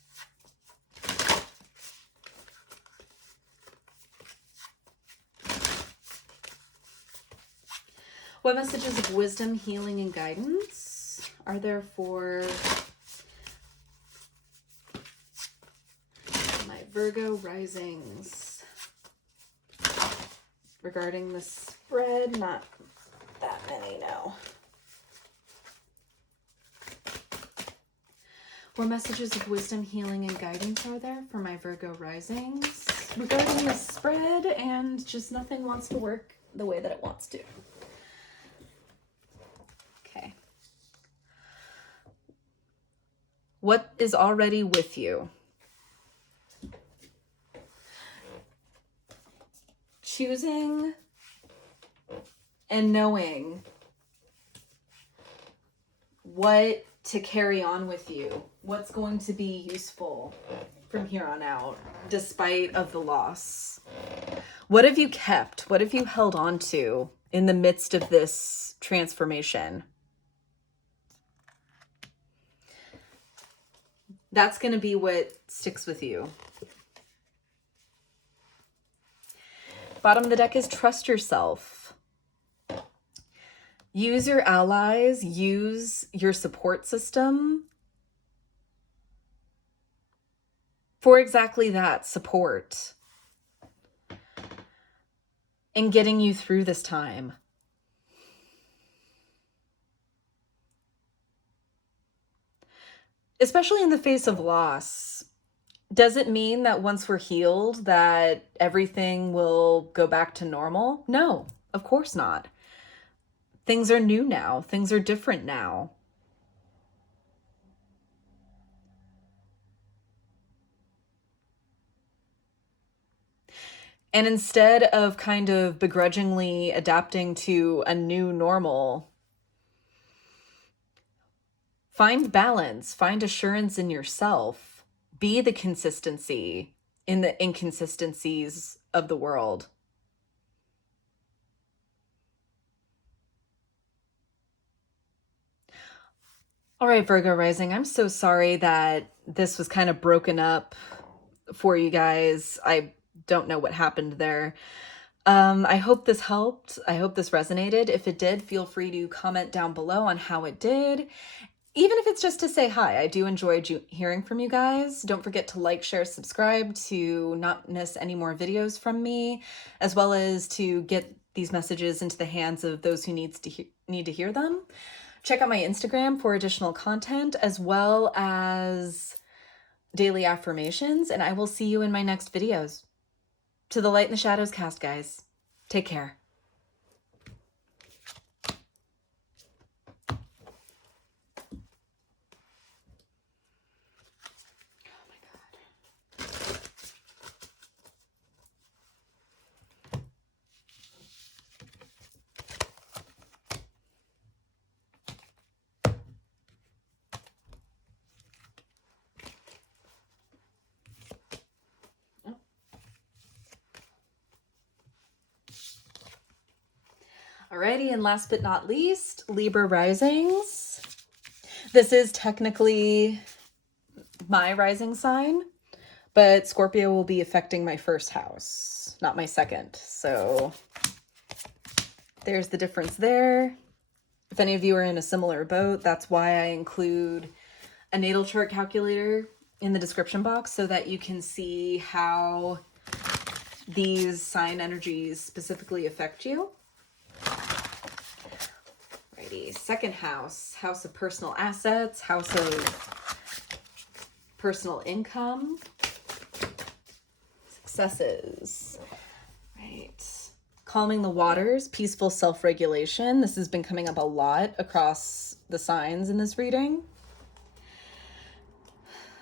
What messages of wisdom, healing, and guidance are there for my Virgo Risings regarding the spread? Not that many, no. What messages of wisdom, healing, and guidance are there for my Virgo Risings regarding the spread and just nothing wants to work the way that it wants to? Okay. What is already with you? Choosing and knowing what to carry on with you, what's going to be useful from here on out, despite of the loss. What have you kept? What have you held on to in the midst of this transformation? That's going to be what sticks with you. Bottom of the deck is trust yourself. Use your allies, use your support system for exactly that, support, in getting you through this time. especially in the face of loss. Does it mean that once we're healed that everything will go back to normal? No, of course not. Things are new now. Things are different now. And instead of kind of begrudgingly adapting to a new normal, find balance, find assurance in yourself, be the consistency in the inconsistencies of the world. All right, Virgo rising, I'm so sorry that this was kind of broken up for you guys. I don't know what happened there. I hope this helped. I hope this resonated. If it did, feel free to comment down below on how it did. Even if it's just to say hi, I do enjoy hearing from you guys. Don't forget to like, share, subscribe to not miss any more videos from me, as well as to get these messages into the hands of those who need to hear them. Check out my Instagram for additional content, as well as daily affirmations, and I will see you in my next videos. To the Light in the Shadows cast, guys. Take care. Alrighty, and last but not least, Libra risings. This is technically my rising sign, but Scorpio will be affecting my first house, not my second. So there's the difference there. If any of you are in a similar boat, that's why I include a natal chart calculator in the description box so that you can see how these sign energies specifically affect you. Righty, second house, house of personal assets, house of personal income, successes, right? Calming the waters, peaceful self-regulation. This has been coming up a lot across the signs in this reading.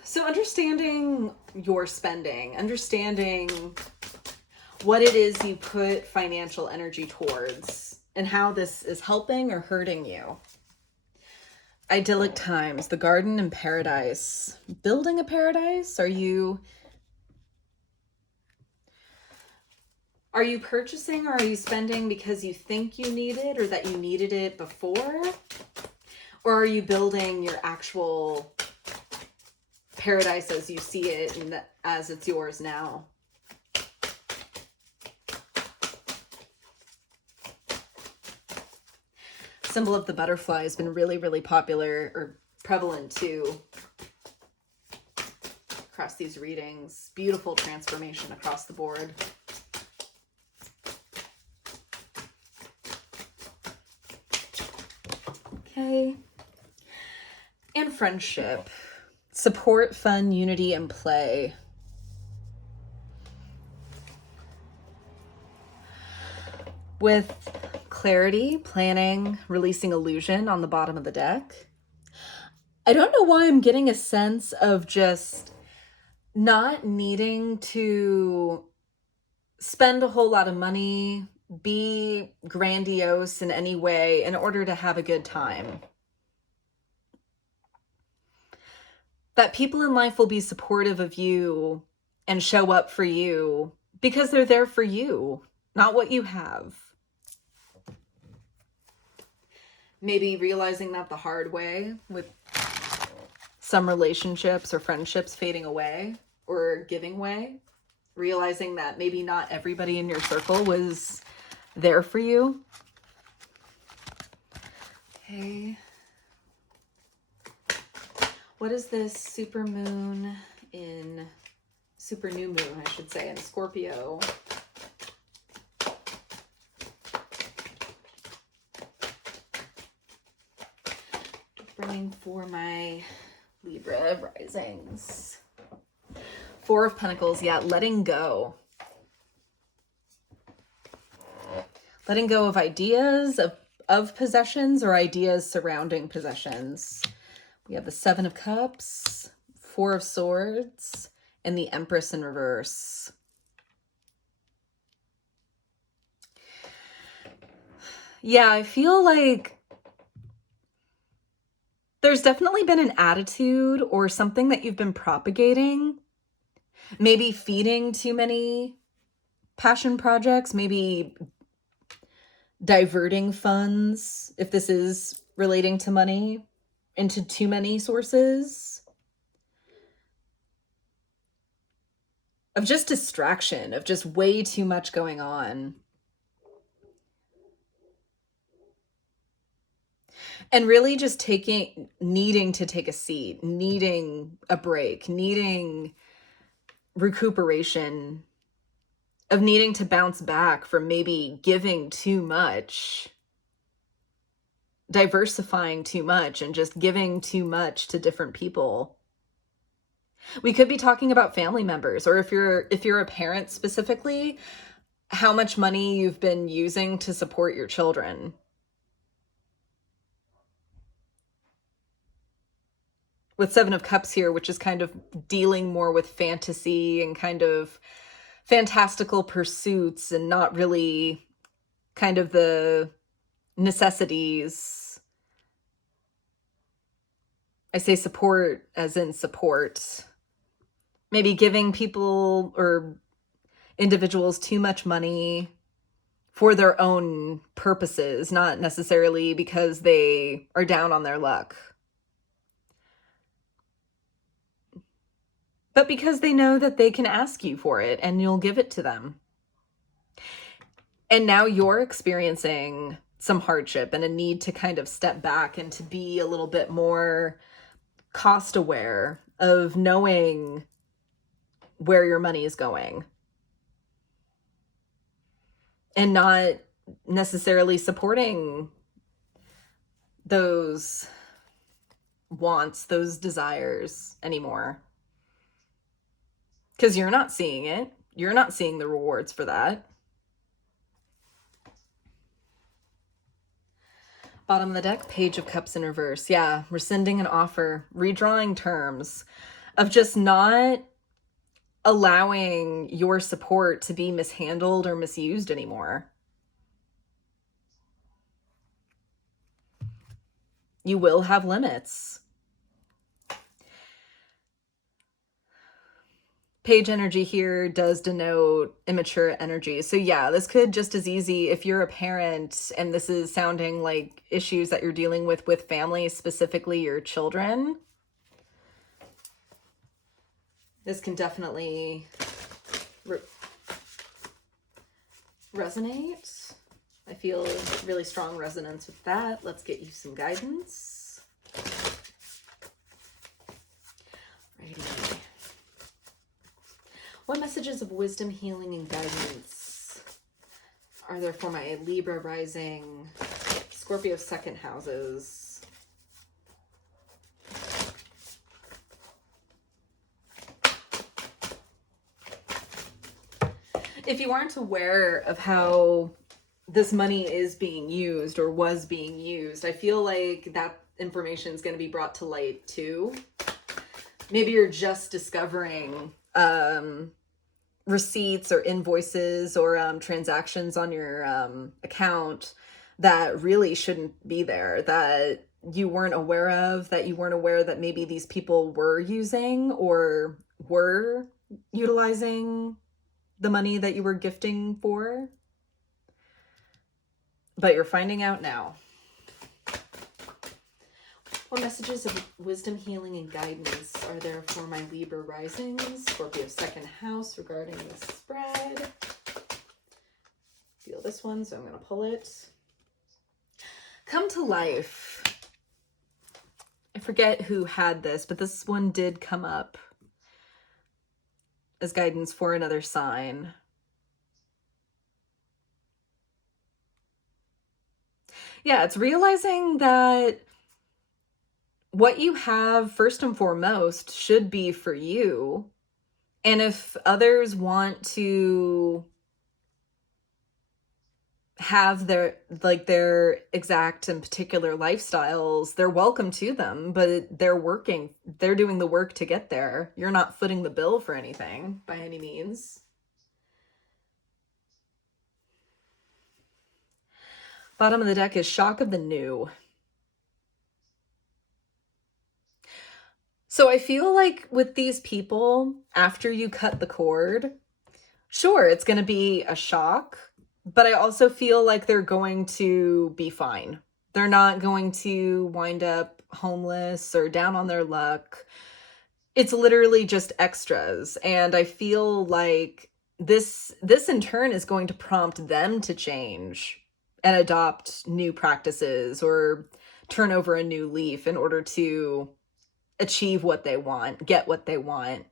So understanding your spending, understanding what it is you put financial energy towards and how this is helping or hurting you. Idyllic times, the garden and paradise. Building a paradise? Are you purchasing or are you spending because you think you need it or that you needed it before? Or are you building your actual paradise as you see it and as it's yours now? Symbol of the butterfly has been really, really popular or prevalent too across these readings. Beautiful transformation across the board. Okay. And friendship. Support, fun, unity, and play. With clarity, planning, releasing illusion on the bottom of the deck. I don't know why I'm getting a sense of just not needing to spend a whole lot of money, be grandiose in any way in order to have a good time. That people in life will be supportive of you and show up for you because they're there for you, not what you have. Maybe realizing that the hard way with some relationships or friendships fading away or giving way. Realizing that maybe not everybody in your circle was there for you. Okay. What is this super new moon, I should say, in Scorpio? Bringing for my Libra risings. Four of Pentacles, yeah, letting go. Letting go of ideas, of possessions, or ideas surrounding possessions. We have the Seven of Cups, Four of Swords, and the Empress in reverse. Yeah, I feel like there's definitely been an attitude or something that you've been propagating, maybe feeding too many passion projects, maybe diverting funds, if this is relating to money, into too many sources of just distraction, of just way too much going on. And really just needing to take a seat, needing a break, needing recuperation, of needing to bounce back from maybe giving too much, diversifying too much, and just giving too much to different people. We could be talking about family members, or if you're a parent specifically, how much money you've been using to support your children. With Seven of Cups here, which is kind of dealing more with fantasy and kind of fantastical pursuits and not really kind of the necessities. I say support as in support. Maybe giving people or individuals too much money for their own purposes, not necessarily because they are down on their luck, but because they know that they can ask you for it and you'll give it to them. And now you're experiencing some hardship and a need to kind of step back and to be a little bit more cost aware of knowing where your money is going and not necessarily supporting those wants, those desires anymore. Because you're not seeing it. You're not seeing the rewards for that. Bottom of the deck, Page of Cups in reverse. Yeah, rescinding an offer, redrawing terms, of just not allowing your support to be mishandled or misused anymore. You will have limits. Page energy here does denote immature energy. So yeah, this could just as easy, if you're a parent and this is sounding like issues that you're dealing with family, specifically your children, this can definitely resonate. I feel really strong resonance with that. Let's get you some guidance. Righty. What messages of wisdom, healing, and guidance are there for my Libra rising, Scorpio second houses? If you aren't aware of how this money is being used or was being used, I feel like that information is going to be brought to light too. Maybe you're just discovering receipts or invoices or transactions on your account that really shouldn't be there, that you weren't aware of, that you weren't aware that maybe these people were using or were utilizing the money that you were gifting for. But you're finding out now. What messages of wisdom, healing, and guidance are there for my Libra risings, Scorpio second house regarding the spread? Feel this one, so I'm going to pull it. Come to life. I forget who had this, but this one did come up as guidance for another sign. Yeah, it's realizing that what you have, first and foremost, should be for you. And if others want to have their exact and particular lifestyles, they're welcome to them, but they're doing the work to get there. You're not footing the bill for anything by any means. Bottom of the deck is shock of the new. So I feel like with these people, after you cut the cord, sure, it's going to be a shock, but I also feel like they're going to be fine. They're not going to wind up homeless or down on their luck. It's literally just extras. And I feel like this in turn is going to prompt them to change and adopt new practices or turn over a new leaf in order to achieve what they want, get what they want.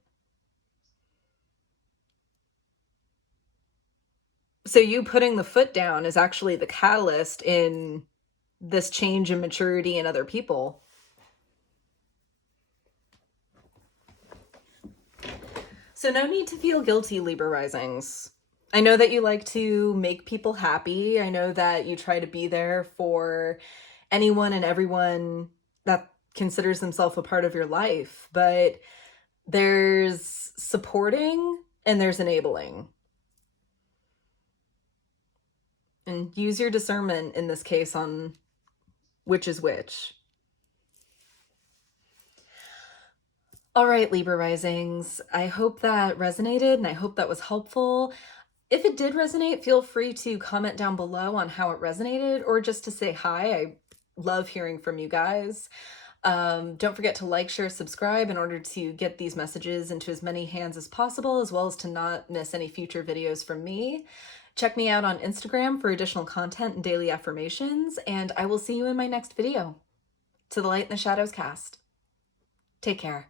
So you putting the foot down is actually the catalyst in this change in maturity in other people. So no need to feel guilty, Libra risings. I know that you like to make people happy. I know that you try to be there for anyone and everyone that considers themselves a part of your life, but there's supporting and there's enabling. And use your discernment in this case on which is which. All right, Libra risings. I hope that resonated and I hope that was helpful. If it did resonate, feel free to comment down below on how it resonated or just to say hi. I love hearing from you guys. Don't forget to like, share, subscribe in order to get these messages into as many hands as possible, as well as to not miss any future videos from me. Check me out on Instagram for additional content and daily affirmations, and I will see you in my next video. To the Light and the Shadows cast. Take care.